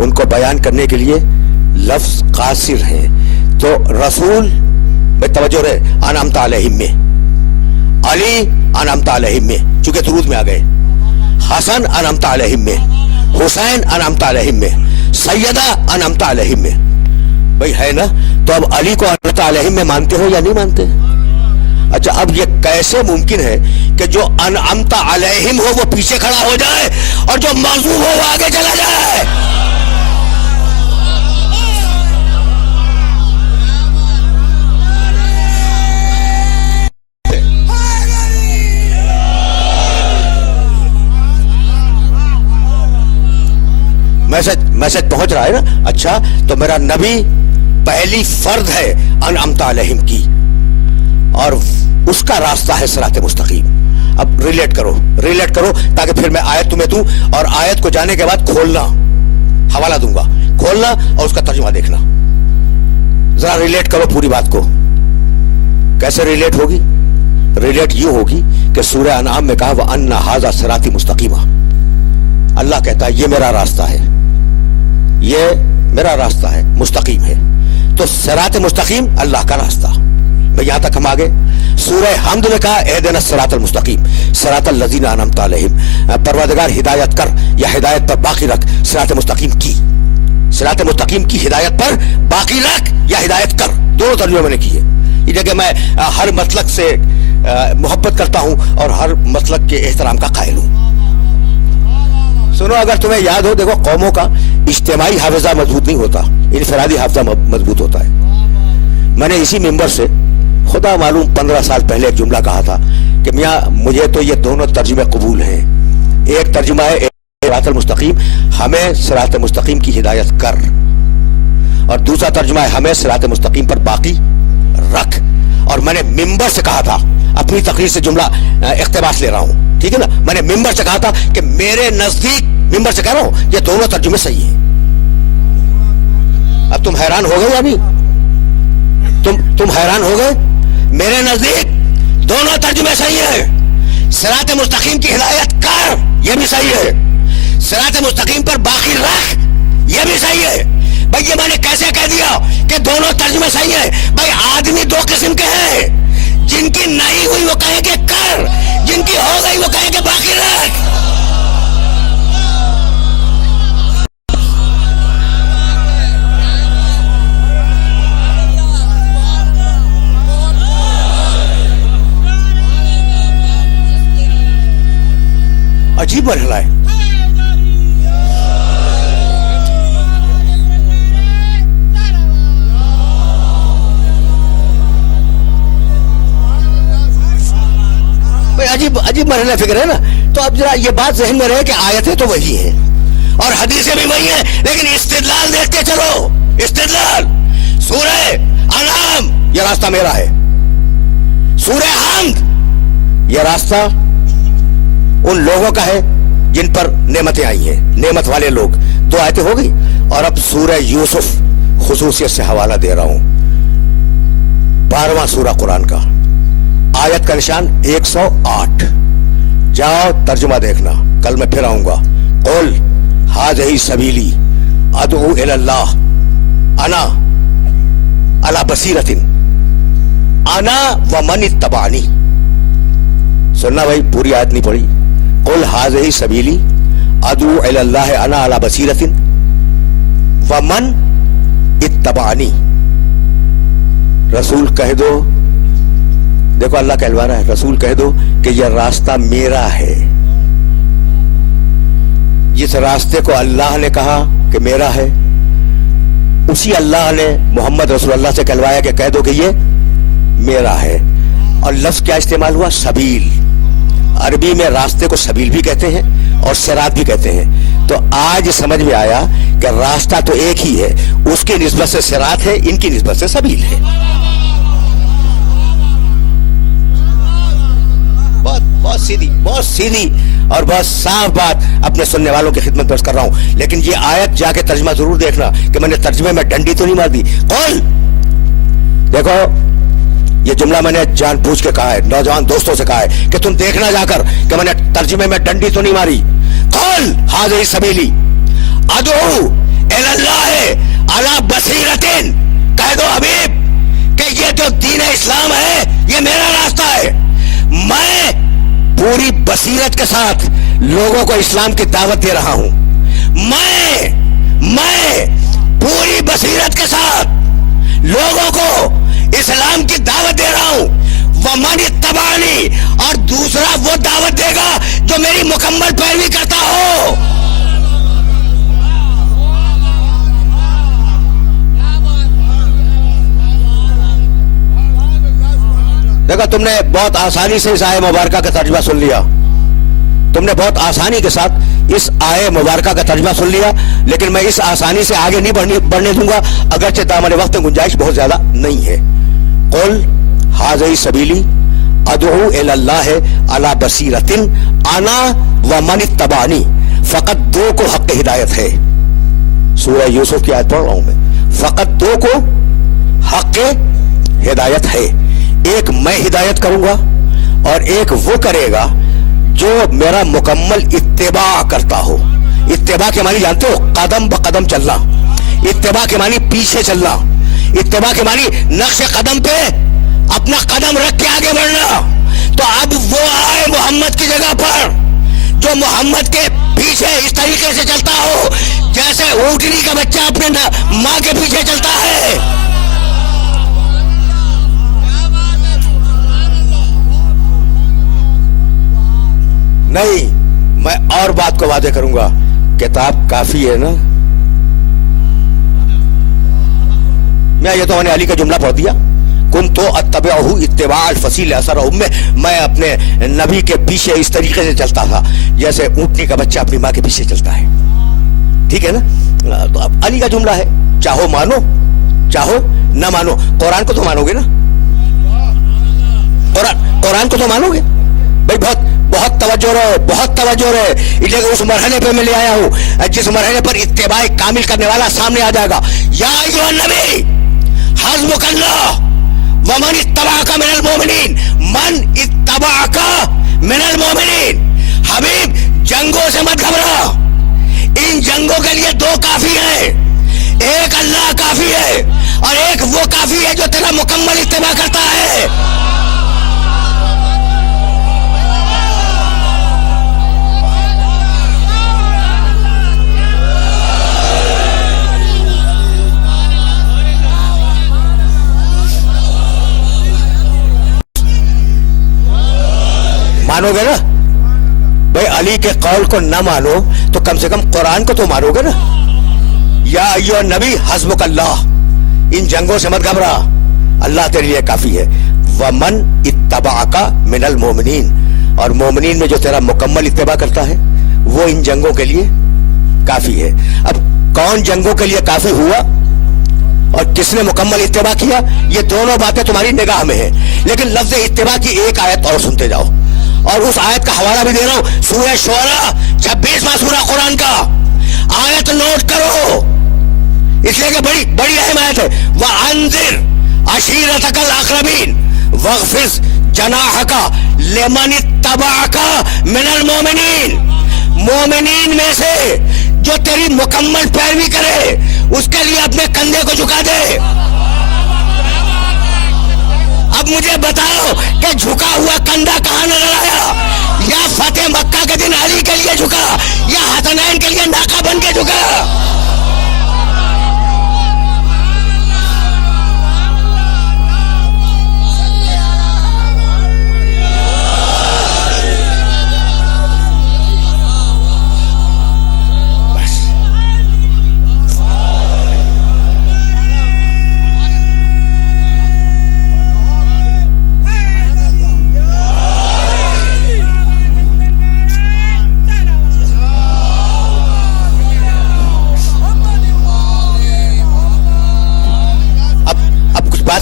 ان کو بیان کرنے کے لیے لفظ قاصر ہیں۔ تو رسول بے توجہ رہے، انعمت علیہم میں، علی انعمت علیہم میں چونکہ درود میں آ گئے، حسن انعمت علیہم میں، حسین انعمت علیہم میں، سیدہ انعمت علیہم میں۔ بھئی ہے نا؟ تو اب علی کو انعمت علیہم میں مانتے ہو یا نہیں مانتے؟ اچھا اب یہ کیسے ممکن ہے کہ جو انعمت علیہم ہو وہ پیچھے کھڑا ہو جائے اور جو مغضوب ہو وہ آگے چلا جائے؟ میسج پہنچ رہا ہے نا؟ اچھا تو میرا نبی پہلی فرد ہے انعمت علیہم کی، اور اس کا راستہ ہے صراط مستقیم۔ اب ریلیٹ کرو تاکہ پھر میں آیت تمہیں دوں، اور آیت کو جانے کے بعد کھولنا، حوالہ دوں گا، کھولنا اور اس کا ترجمہ دیکھنا۔ ذرا ریلیٹ کرو پوری بات کو۔ کیسے ریلیٹ ہوگی؟ ریلیٹ یہ ہوگی کہ سورہ انعام میں کہا وَأَنَّ هَذَا صِرَاطِ مُسْتَقِيمًا، اللہ کہتا ہے یہ میرا راستہ ہے، یہ میرا راستہ ہے، مستقیم ہے۔ تو صراط مستقیم اللہ کا راستہ۔ میں یہاں تک ہم آگے سورہ حمد میں کہا اہدنا الصراط المستقیم صراط الذین انعمت علیہم، پروردگار ہدایت کر یا ہدایت پر باقی رکھ صراط مستقیم کی، صراط مستقیم کی ہدایت پر باقی رکھ یا ہدایت کر، دونوں ترجمے میں نے کیے۔ یہ جگہ میں ہر مسلک سے محبت کرتا ہوں اور ہر مسلک کے احترام کا قائل ہوں۔ سنو اگر تمہیں یاد ہو، دیکھو قوموں کا اجتماعی حافظہ مضبوط نہیں ہوتا، انفرادی حافظہ مضبوط ہوتا ہے۔ میں نے اسی ممبر سے خدا معلوم 15 سال پہلے ایک جملہ کہا تھا کہ میاں مجھے تو یہ دونوں ترجمے قبول ہیں۔ ایک ترجمہ ہے صراط المستقیم، ہمیں صراط مستقیم کی ہدایت کر، اور دوسرا ترجمہ ہے ہمیں صراط مستقیم پر باقی رکھ۔ اور میں نے ممبر سے کہا تھا، اپنی تقریر سے جملہ اقتباس لے رہا ہوں، ٹھیک ہے نا؟ میں نے ممبر سے کہا تھا کہ میرے نزدیک، ممبر سے کہہ رہا ہوں، یہ دونوں ترجمے صحیح ہیں۔ اب تم حیران ہو گئے یا نہیں؟ تم حیران ہو گئے؟ میرے نزدیک دونوں ترجمے صحیح ہیں۔ صراط مستقیم کی ہدایت کر، یہ بھی صحیح ہے، صراط مستقیم پر باقی رکھ، یہ بھی صحیح ہے۔ بھائی یہ میں نے کیسے کہہ دیا کہ دونوں ترجمے صحیح ہیں؟ بھائی آدمی دو قسم کے ہیں، جن کی نہیں ہوئی وہ کہیں گے کر، جن کی ہو گئی وہ کہیں گے باقی رکھ۔ عجیب مرحلہ ہے۔ عجیب مرحلہ فکر ہے نا؟ تو اب ذرا یہ بات ذہن میں رہے کہ آیتیں تو وہی ہیں اور حدیثیں بھی وہی ہیں، لیکن استدلال دیکھتے چلو۔ استدلال سورہ انعام یہ راستہ میرا ہے، سورہ حمد یہ راستہ ان لوگوں کا ہے جن پر نعمتیں آئی ہیں، نعمت والے لوگ۔ دو آیتیں ہو گئی، اور اب سورہ یوسف خصوصیت سے حوالہ دے رہا ہوں، 12واں سورہ قرآن کا، آیت کا نشان 108۔ جاؤ ترجمہ دیکھنا، کل میں پھر آؤں گا۔ قل ھذہ سبیلی ادعو الی اللہ انا علی بصیرۃ انا ومن اتبعنی۔ سننا بھائی، پوری آیت نہیں پڑھی۔ قل ھذہ سبیلی ادعو الی اللہ انا علی بصیرۃ ومن اتبعنی۔ رسول کہہ دو، دیکھو اللہ کہلوا رہا ہے، رسول کہہ دو کہ یہ راستہ میرا ہے۔ جس راستے کو اللہ نے کہا کہ میرا ہے، اسی اللہ نے محمد رسول اللہ سے کہلوایا کہ کہہ دو کہ یہ میرا ہے۔ اور لفظ کیا استعمال ہوا؟ سبیل۔ عربی میں راستے کو سبیل بھی کہتے ہیں اور صراط بھی کہتے ہیں. تو آج سمجھ میں آیا کہ راستہ تو ایک ہی ہے, اس کی نسبت سے صراط ہے, ان کی نسبت سے سبیل ہے. بہت سیدھی اور بہت صاف بات اپنے سننے والوں کی خدمت پیش کر رہا ہوں. لیکن یہ آیت جا کے ترجمہ ضرور دیکھنا کہ میں نے ترجمے میں ڈنڈی تو نہیں مار دی. قول, دیکھو یہ جملہ میں نے جان بوجھ کے کہا ہے, نوجوان دوستوں سے کہا ہے کہ تم دیکھنا جا کر کہ میں نے ترجمے میں ڈنڈی تو نہیں ماری. قول ھذہ سبیلی ادعو الی اللہ علی بصیرۃ, کہہ دو حبیب کہ یہ جو دین اسلام ہے یہ میرا راستہ ہے, میں پوری بصیرت کے ساتھ لوگوں کو اسلام کی دعوت دے رہا ہوں. میں پوری بصیرت کے ساتھ لوگوں کو اسلام کی دعوت دے رہا ہوں. ومن اتبعنی, اور دوسرا وہ دعوت دے گا جو میری مکمل پیروی کرتا ہو. دیکھو تم نے بہت آسانی سے اس آیے مبارکہ کا ترجمہ سن لیا, تم نے بہت آسانی کے ساتھ اس آیے مبارکہ کا ترجمہ سن لیا, لیکن میں اس آسانی سے آگے نہیں بڑھنے دوں گا, اگرچہ دامن وقت گنجائش بہت زیادہ نہیں ہے. قل ھذہ سبیلی ادعو الی اللہ علی بصیرۃ انا ومن اتبعنی, فقط دو کو حق ہدایت ہے. سورہ یوسف کی آیت پڑھ رہا ہوں میں. فقط دو کو حق ہدایت ہے, ایک میں ہدایت کروں گا اور ایک وہ کرے گا جو میرا مکمل اتباع کرتا ہو. اتباع کے معنی جانتے ہو, قدم بقدم چلنا. اتباع کے معنی پیچھے چلنا. اتباع کے معنی نقش قدم پہ اپنا قدم رکھ کے آگے بڑھنا. تو اب وہ آئے محمد کی جگہ پر جو محمد کے پیچھے اس طریقے سے چلتا ہو جیسے اونٹنی کا بچہ اپنے ماں کے پیچھے چلتا ہے. نہیں, میں اور بات کو واضح کروں گا. کتاب کافی ہے نا, میں یہ تو میں نے علی کا جملہ پڑھ دیا, کن تو اتبعہ اتباع الفصیل اثر امہ, میں اپنے نبی کے پیچھے اس طریقے سے چلتا تھا جیسے اونٹنی کا بچہ اپنی ماں کے پیچھے چلتا ہے. ٹھیک ہے نا, تو اب علی کا جملہ ہے, چاہو مانو چاہو نہ مانو. قرآن کو تو مانو گے نا, قرآن کو تو مانو گے بھائی. بہت توجہ رہو, بہت توجہ رہے. لیکن اس مرحلے پہ میں لے آیا ہوں جس مرحلے پر اتباع کامل کرنے والا سامنے آ جائے گا. یا ایھا النبی حسبک اللہ ومن اتبعک من المؤمنین, من اتبعک من المؤمنین. حبیب جنگوں سے مت گھبرا, ان جنگوں کے لیے دو کافی ہیں, ایک اللہ کافی ہے اور ایک وہ کافی ہے جو تیرا مکمل اتباع کرتا ہے. مانو گے نا بھائی, علی کے قول کو نہ مانو تو کم سے کم قرآن کو تو مانو گے نا. یا ایھا النبی حسبک اللہ, ان جنگوں سے مت گھبرا, اللہ تیرے لیے کافی ہے. ومن اتبعک من المؤمنین, اور مومنین میں جو تیرا مکمل اتباع کرتا ہے وہ ان جنگوں کے لیے کافی ہے. اب کون جنگوں کے لیے کافی ہوا اور کس نے مکمل اتباع کیا, یہ دونوں باتیں تمہاری نگاہ میں ہیں. لیکن لفظ اتباع کی ایک آیت اور سنتے جاؤ, اور اس آیت کا حوالہ بھی دے رہا ہوں. سورہ شعراء 26واں سورہ قرآن کا, آیت نوٹ کرو اس لیے کہ بڑی اہم آیت ہے. وَأَنذِرْ عَشِيرَتَكَ الْأَقْرَبِينَ وَاخْفِضْ جَنَاحَكَ لِمَنِ اتَّبَعَكَ مِنَ الْمُؤْمِنِينَ, مومنین میں سے جو تیری مکمل پیروی کرے اس کے لیے اپنے کندھے کو جھکا دے. اب مجھے بتاؤ کہ جھکا ہوا کندھا کہاں نظر آیا؟ یا فتح مکہ کے دن علی کے لیے جھکا, یا حسنین کے لیے ناکہ بن کے جھکا؟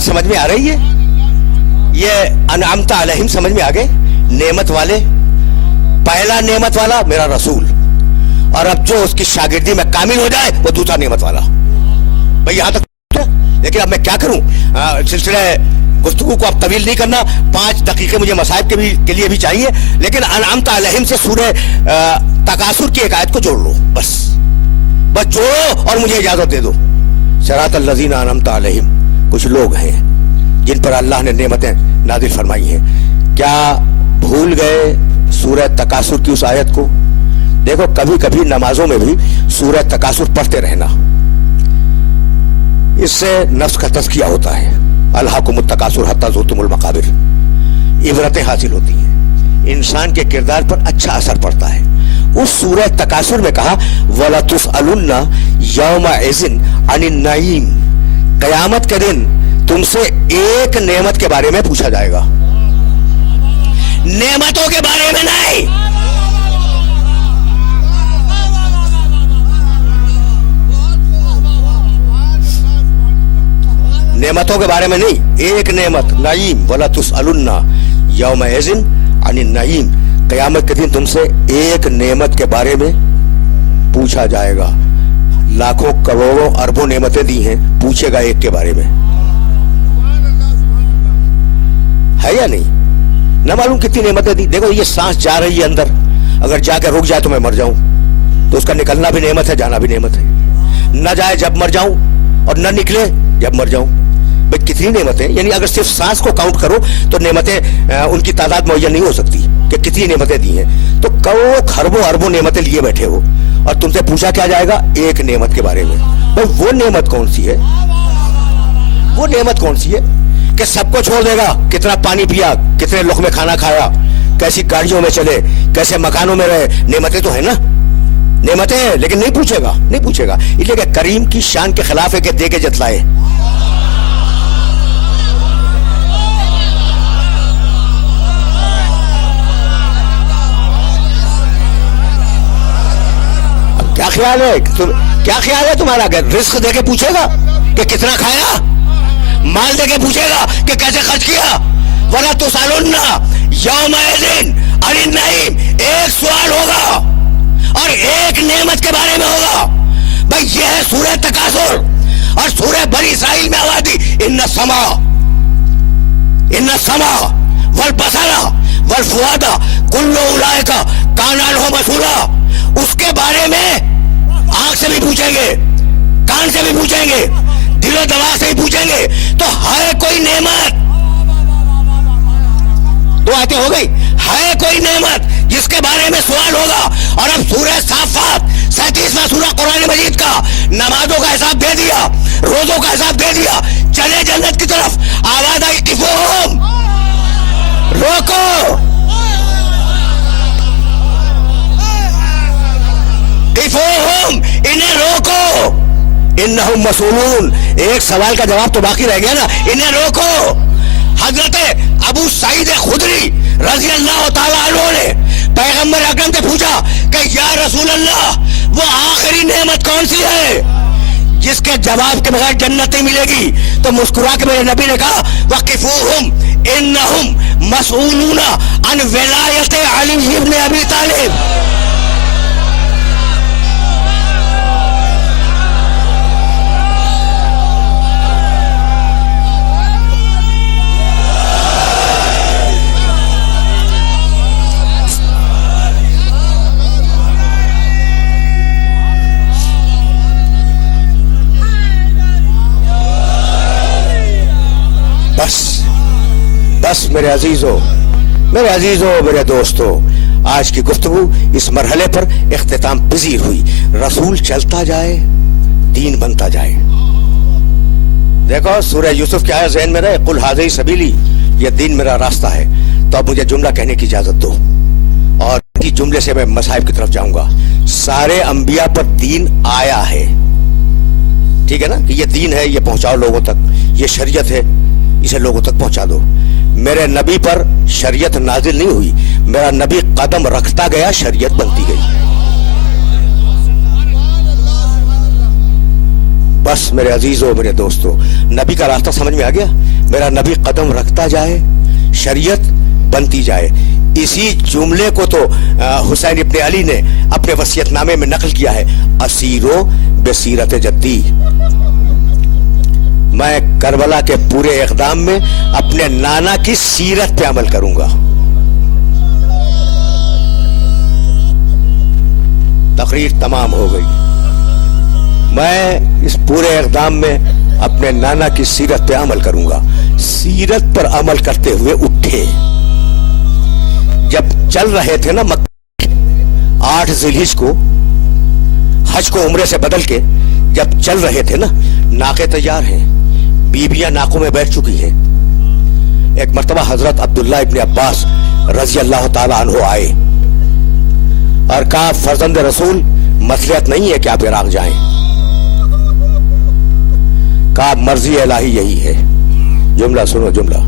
बात समझ में आ रही है? ये अनअमता अलैहिम समझ में आ गए? नेमत वाले, पहला नेमत वाला मेरा रसूल, और अब जो उसकी शागिर्दी में कामिल हो जाए वो दूसरा नेमत वाला। भाई यहां तक, लेकिन अब मैं क्या करूं, सिलसिले गुफ्तगू को अब तवील नहीं करना, 5 दकीके मुझे मसाइब के लिए भी चाहिए, लेकिन अनअमता अलैहिम से सूरह तकासुर की एक आयत को जोड़ लो, बस जोड़ो और मुझे इजाजत दे दो। सिरातल लज़ीना अनअमता अलैहिम, कुछ लोग हैं जिन पर अल्लाह ने नेमतें नाज़िल फरमाई हैं। क्या भूल गए सूरह तकासुर की उस आयत को? देखो, कभी कभी नमाजों में भी सूरह तकासुर पढ़ते रहना, इससे नफ्स का तज़किया होता है। अल्हाकुमुत तकासुर हत्ता ज़ुरतुमुल मकाबिर, इबरतें हासिल होती हैं, इंसान के किरदार पर अच्छा असर पड़ता है। उस सूरह तकासुर में कहा वला तुसअलुन्ना यौमा इज़िन अनिन नईम, कयामत के दिन तुमसे एक नेमत के बारे में पूछा जाएगा, नेमतों के बारे में नहीं। नेमतों के बारे में नहीं, एक नेमत नईम, वला तुसअलुन्ना यौमा इज़िन अनिन नईम, कयामत के दिन तुमसे एक नेमत के बारे में पूछा जाएगा। लाखों करोड़ों अरबों नेमतें दी हैं, पूछेगा एक के बारे में, है या नहीं? न मालूम कितनी नेमतें दी। देखो, ये सांस जा रही है अंदर, अगर जाकर रुक जाए तो मैं मर जाऊं, तो उसका निकलना भी नेमत है, जाना भी नेमत है। न जाए जब मर जाऊं, और न निकले जब मर जाऊं। भाई कितनी नेमतें, यानी अगर सिर्फ सांस को काउंट करो तो नेमतें उनकी तादाद मुहैया नहीं हो सकती कि कितनी नेमतें दी हैं। तो करोड़ों खरबों अरबों नेमतें लिए बैठे हो, और तुमसे पूछा क्या जाएगा? एक नेमत के बारे में। भाई वो नेमत कौन सी है? वो नेमत कौन सी है कि सबको छोड़ देगा? कितना पानी पिया, कितने लुक़मे खाना खाया, कैसी गाड़ियों में चले, कैसे मकानों में रहे, नेमतें तो है ना, नेमतें हैं, लेकिन नहीं पूछेगा, नहीं पूछेगा। इसलिए कि करीम की शान के खिलाफ है कि दे के जतलाए। क्या ख्याल है क्या ख्याल है तुम्हारा? रिस्क देके पूछेगा कि कितना खाया, माल देके पूछेगा कि कैसे खर्च किया? वला तुसअलुन्ना यौमा इज़िन अनिन नईम, एक सवाल होगा और एक नेमत के बारे में होगा। भाई ये है सूरह तकासुर, और सूरह बनी इस्राइल में आवाज दी इन्ना समा वल बसरा वल फुआदा कुल्लु उलाइका काना अन्हु मसूला। उसके बारे में आंख से भी पूछेंगे, कान से भी पूछेंगे, दिलो दिमाग से भी पूछेंगे। तो है कोई नेमत, दो आयतें हो गई, है कोई नेमत जिसके बारे में सवाल होगा। और अब सूरह साफात 37वां सूरह कुरान मजीद का नमाजों का हिसाब दे दिया, रोजों का हिसाब दे दिया, चले जन्नत की तरफ। आवाज आई किफोम, रोको, किफोहुम, इन्हें रोको, इन्नहुम मसूलून। एक सवाल का जवाब तो बाकी रह गया ना, इन्हें रोको। हजरत अबू सईद खुदरी रज़ी अल्लाह तआला अन्हु ने पैगंबर अकरम से पूछा कि या रसूल अल्लाह, वो आखिरी नेमत कौन सी है जिसके जवाब के बगैर जन्नत नहीं मिलेगी? तो मुस्कुरा के मेरे नबी ने कहा वक़िफूहुम इन्नहुम मसऊलूना अन विलायत अली इब्न अबी तालिब। बस मेरे अजीजों, मेरे दोस्तों, आज की गुफ्तगू इस मरहले पर इख्तिताम पजीर हुई। रसूल चलता जाए, दीन बनता जाए। देखो, सूरह यूसुफ क्या है ज़हन में रहे, कुल हाज़िही सबीली, ये दीन मेरा रास्ता है। तो अब मुझे जुमला कहने की इजाजत दो, और इस जुमले से मैं मसाइब की तरफ जाऊंगा। सारे अंबिया पर दीन आया है, ठीक है ना, कि ये दीन है, ये पहुंचाओ लोगों तक, ये शरीयत है, इसे लोगों तक पहुंचा दो। मेरे नबी पर शरीयत नाजिल नहीं हुई, मेरा नबी कदम रखता गया, शरीयत बनती गई। बस मेरे अजीजों, मेरे दोस्तों, नबी का रास्ता समझ में आ गया। मेरा नबी कदम रखता जाए, शरीयत बनती जाए। इसी जुमले को तो हुसैन इब्ने अली ने अपने वसीयतनामे में नकल किया है, असीरो बसीरत जद्दी। मैं करबला के पूरे इक़दाम में अपने नाना की सीरत पे अमल करूंगा। तकरीर तमाम हो गई। मैं इस पूरे इक़दाम में अपने नाना की सीरत पे अमल करूंगा। सीरत पर अमल करते हुए उठे। जब चल रहे थे ना मक्का 8 ज़िलहिज को, हज को उम्रे से बदल के जब चल रहे थे ना, नाके तैयार हैं, बीबियां नाकों में बैठ चुकी हैं। एक मर्तबा हजरत अब्दुल्ला इब्ने अब्बास रजी अल्लाह ताला अन्हु आए और कहा, फर्जंद रसूल, मसलियत नहीं है कि आप इराक जाएं। कहा, मर्जी इलाही यही है। जुमला सुनो, जुमला,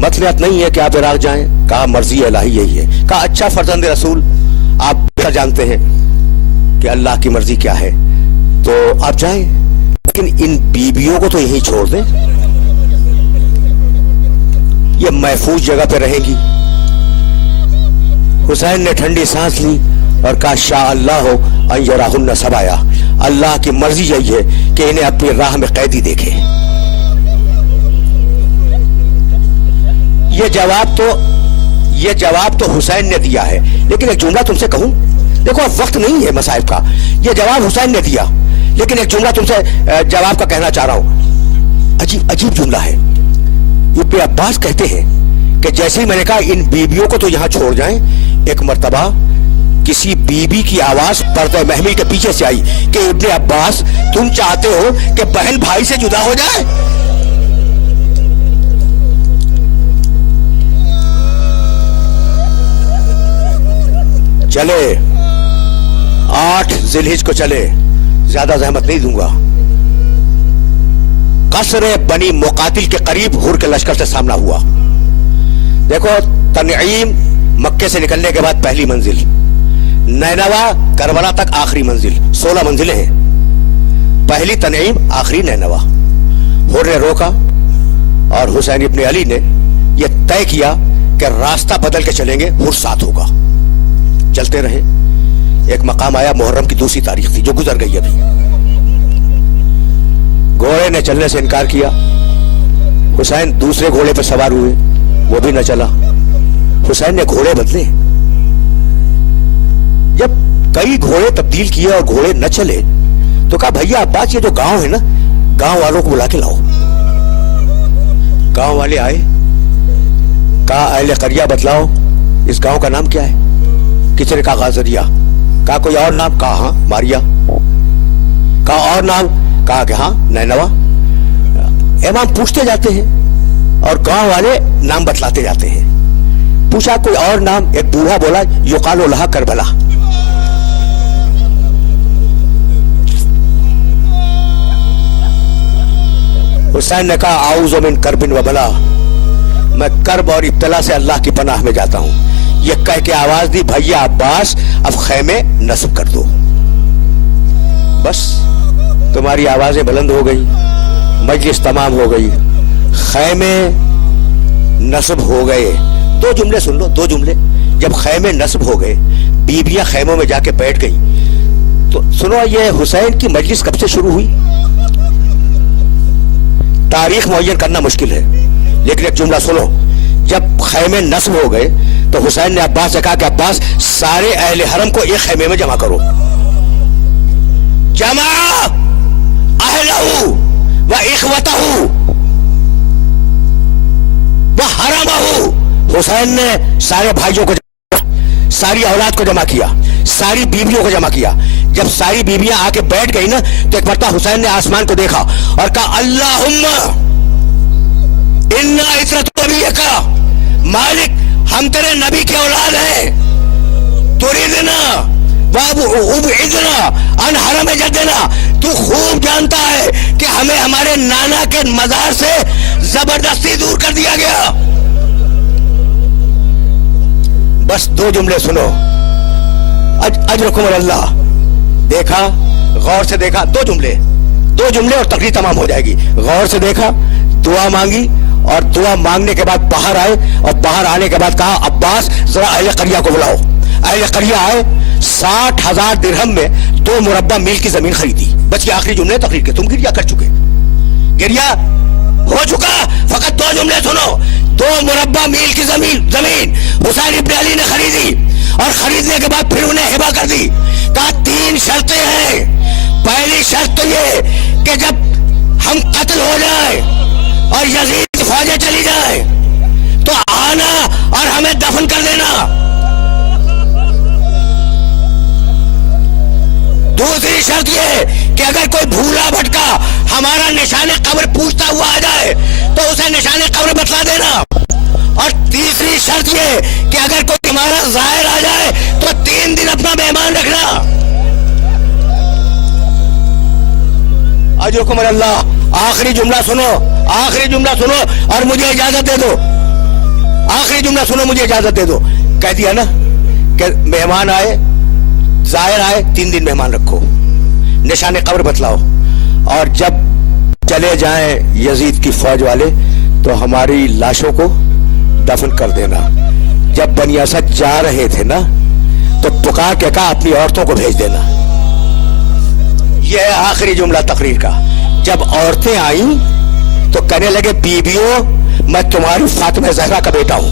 मसलियत नहीं है कि आप इराक जाएं। कहा, मर्जी इलाही यही है। कहा, अच्छा फर्जंद रसूल, आप बेहतर जानते हैं कि अल्लाह की मर्जी क्या है, तो आप जाएं, लेकिन इन बीबियों को तो यहीं छोड़ दें, ये महफूज जगह पे रहेंगी। हुसैन ने ठंडी सांस ली और कहा, शाह अल्लाह हो अयराहुन्ना सबाया, अल्लाह की मर्जी यही है कि इन्हें अपनी राह में कैदी देखे। ये जवाब तो हुसैन ने दिया है, लेकिन एक जुमला तुमसे कहूं, देखो अब वक्त नहीं है मसाइब का। ये जवाब हुसैन ने दिया, लेकिन एक जुमला तुमसे जवाब का कहना चाह रहा हूं। अजीब जुमला है। इब्ने अब्बास कहते हैं कि जैसे ही मैंने कहा इन बीबियों को तो यहां छोड़ जाएं, एक मर्तबा किसी बीबी की आवाज पर्दे महमिल के पीछे से आई कि इब्ने अब्बास, तुम चाहते हो कि बहन भाई से जुदा हो जाए? चले 8 ज़िलहिज को चले, ज्यादा जहमत नहीं दूंगा। कसरे बनी मुकातिल के करीब हुर के लश्कर से सामना हुआ। देखो, तनईम मक्के से निकलने के बाद पहली मंजिल, नैनवा करबला तक आखिरी मंजिल, 16 मंजिलें हैं। पहली तनईम, आखिरी नैनवा। हुर ने रोका और हुसैन इब्ने अली ने यह तय किया कि रास्ता बदल के चलेंगे, हुर साथ होगा। चलते रहे। एक मकाम आया, मुहर्रम की दूसरी तारीख थी जो गुजर गई अभी। घोड़े ने चलने से इनकार किया। हुसैन दूसरे घोड़े पर सवार हुए, वो भी न चला। हुसैन ने घोड़े बदले। जब कई घोड़े तब्दील किए और घोड़े न चले तो कहा, भैया अब्बास, ये जो गांव है ना, गांव वालों को बुला के लाओ। गांव वाले आए। कहा, अहले करिया बतलाओ, इस गांव का नाम क्या है? किसी ने कहा गाजरिया। कहा, कोई और नाम? कहा, हाँ मारिया। कहा, और नाम? कहा कि हाँ नैनवा। इमाम पूछते जाते हैं और गांव वाले नाम बतलाते जाते हैं। पूछा, कोई और नाम? एक बूढ़ा बोला, युकालो लहा करबला। हुसैन ने कहा, आऊज़ु मिन करबिन व बला, मैं कर्ब और इब्तला से अल्लाह की पनाह में जाता हूं। ये कह के आवाज दी, भैया अब्बास, अब खैमे नस्ब कर दो। बस तुम्हारी आवाजें बुलंद हो गई, मजलिस तमाम हो गई, खैमे नस्ब हो गए। 2 जुमले सुन लो, 2 जुमले। जब खैमे नस्ब हो गए, बीबियां खैमों में जाके बैठ गई, तो सुनो, ये हुसैन की मजलिस कब से शुरू हुई? तारीख मुअय्यन करना मुश्किल है, लेकिन एक जुमला सुनो। जब खैमे नस्ब हो गए तो हुसैन ने अब्बास से कहा कि अब्बास, सारे अहले हरम को एक खैमे में जमा करो। जमा अहलहू व इखवतहू व हरमहू। हुसैन ने सारे भाइयों को, सारी औलाद को जमा किया, सारी बीवियों को जमा किया। जब सारी बीवियां आके बैठ गई ना, तो एक मरतबा हुसैन ने आसमान को देखा और कहा, अल्लाहुम्मा इन्ना इतरत नबीका, मालिक हम तेरे नबी के औलाद हैं, तुरीदना वअबइदना अन हरम जद्दना। तू खूब जानता है कि हमें हमारे नाना के मजार से जबरदस्ती दूर कर दिया गया। बस 2 जुमले सुनो। अजरकुम अल्लाह। देखा, गौर से देखा, 2 जुमले। دو جملے اور تقریر تمام ہو جائے گی. غور سے دیکھا, دعا مانگی, اور دعا مانگنے کے بعد باہر آئے, اور باہر آنے کے بعد کہا عباس ذرا اہل قریہ کو بلاؤ. اہل قریہ آئے, 60,000 درہم میں 2 مربع میل کی زمین خریدی. بچ کے آخری جملے تقریر کے, تم گریا کر چکے, گریا ہو چکا, فقط 2 جملے سنو. 2 مربع میل کی زمین حسین ابن علی نے خریدی, اور خریدنے کے بعد پھر انہیں ہبہ کر دی. کہا 3 شرطیں ہیں. پہلی شرط تو یہ کہ جب ہم قتل ہو جائیں اور یزید کی فوجیں چلی جائیں تو آنا اور ہمیں دفن کر دینا. دوسری شرط یہ کہ اگر کوئی بھولا بھٹکا ہمارا نشان قبر پوچھتا ہوا آ جائے تو اسے نشان قبر بتلا دینا. اور تیسری شرط یہ کہ اگر کوئی ہمارا ظاہر آ جائے تو 3 دن اپنا مہمان رکھنا. اجرکم اللہ. آخری جملہ سنو, آخری جملہ سنو اور مجھے اجازت دے دو. آخری جملہ سنو, مجھے اجازت دے دو. کہہ دیا نا کہ مہمان آئے, ظاہر آئے, 3 دن مہمان رکھو, نشان قبر بتلاؤ, اور جب چلے جائیں یزید کی فوج والے تو ہماری لاشوں کو دفن کر دینا. جب بنی اسد جا رہے تھے نا تو پکار کے کہا اپنی عورتوں کو بھیج دینا. یہ ہے آخری جملہ تقریر کا. جب عورتیں آئیں تو کہنے لگے بیویوں میں تمہاری فاطمہ زہرا کا بیٹا ہوں,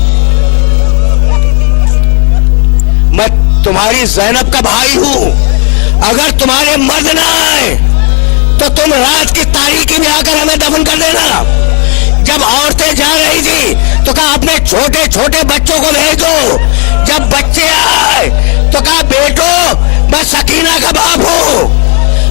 میں تمہاری زینب کا بھائی ہوں, اگر تمہارے مرد نہ آئے تو تم رات کی تاریکی میں آ کر ہمیں دفن کر دینا. جب عورتیں جا رہی تھی تو کہا اپنے چھوٹے چھوٹے بچوں کو بھیجو. جب بچے آئے تو کہا بیٹو میں سکینہ کا باپ ہوں,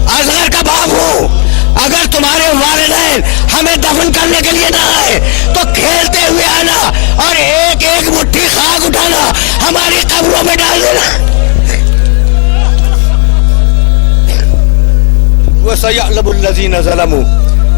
اصغر کا باپ ہوں, اگر تمہارے والدین ہمیں دفن کرنے کے لیے نہ آئے تو کھیلتے ہوئے آنا اور ایک ایک مٹھی خاک اٹھانا ہماری قبروں میں ڈال دینا. وَسَيَعْلَمُ الَّذِينَ ظَلَمُوا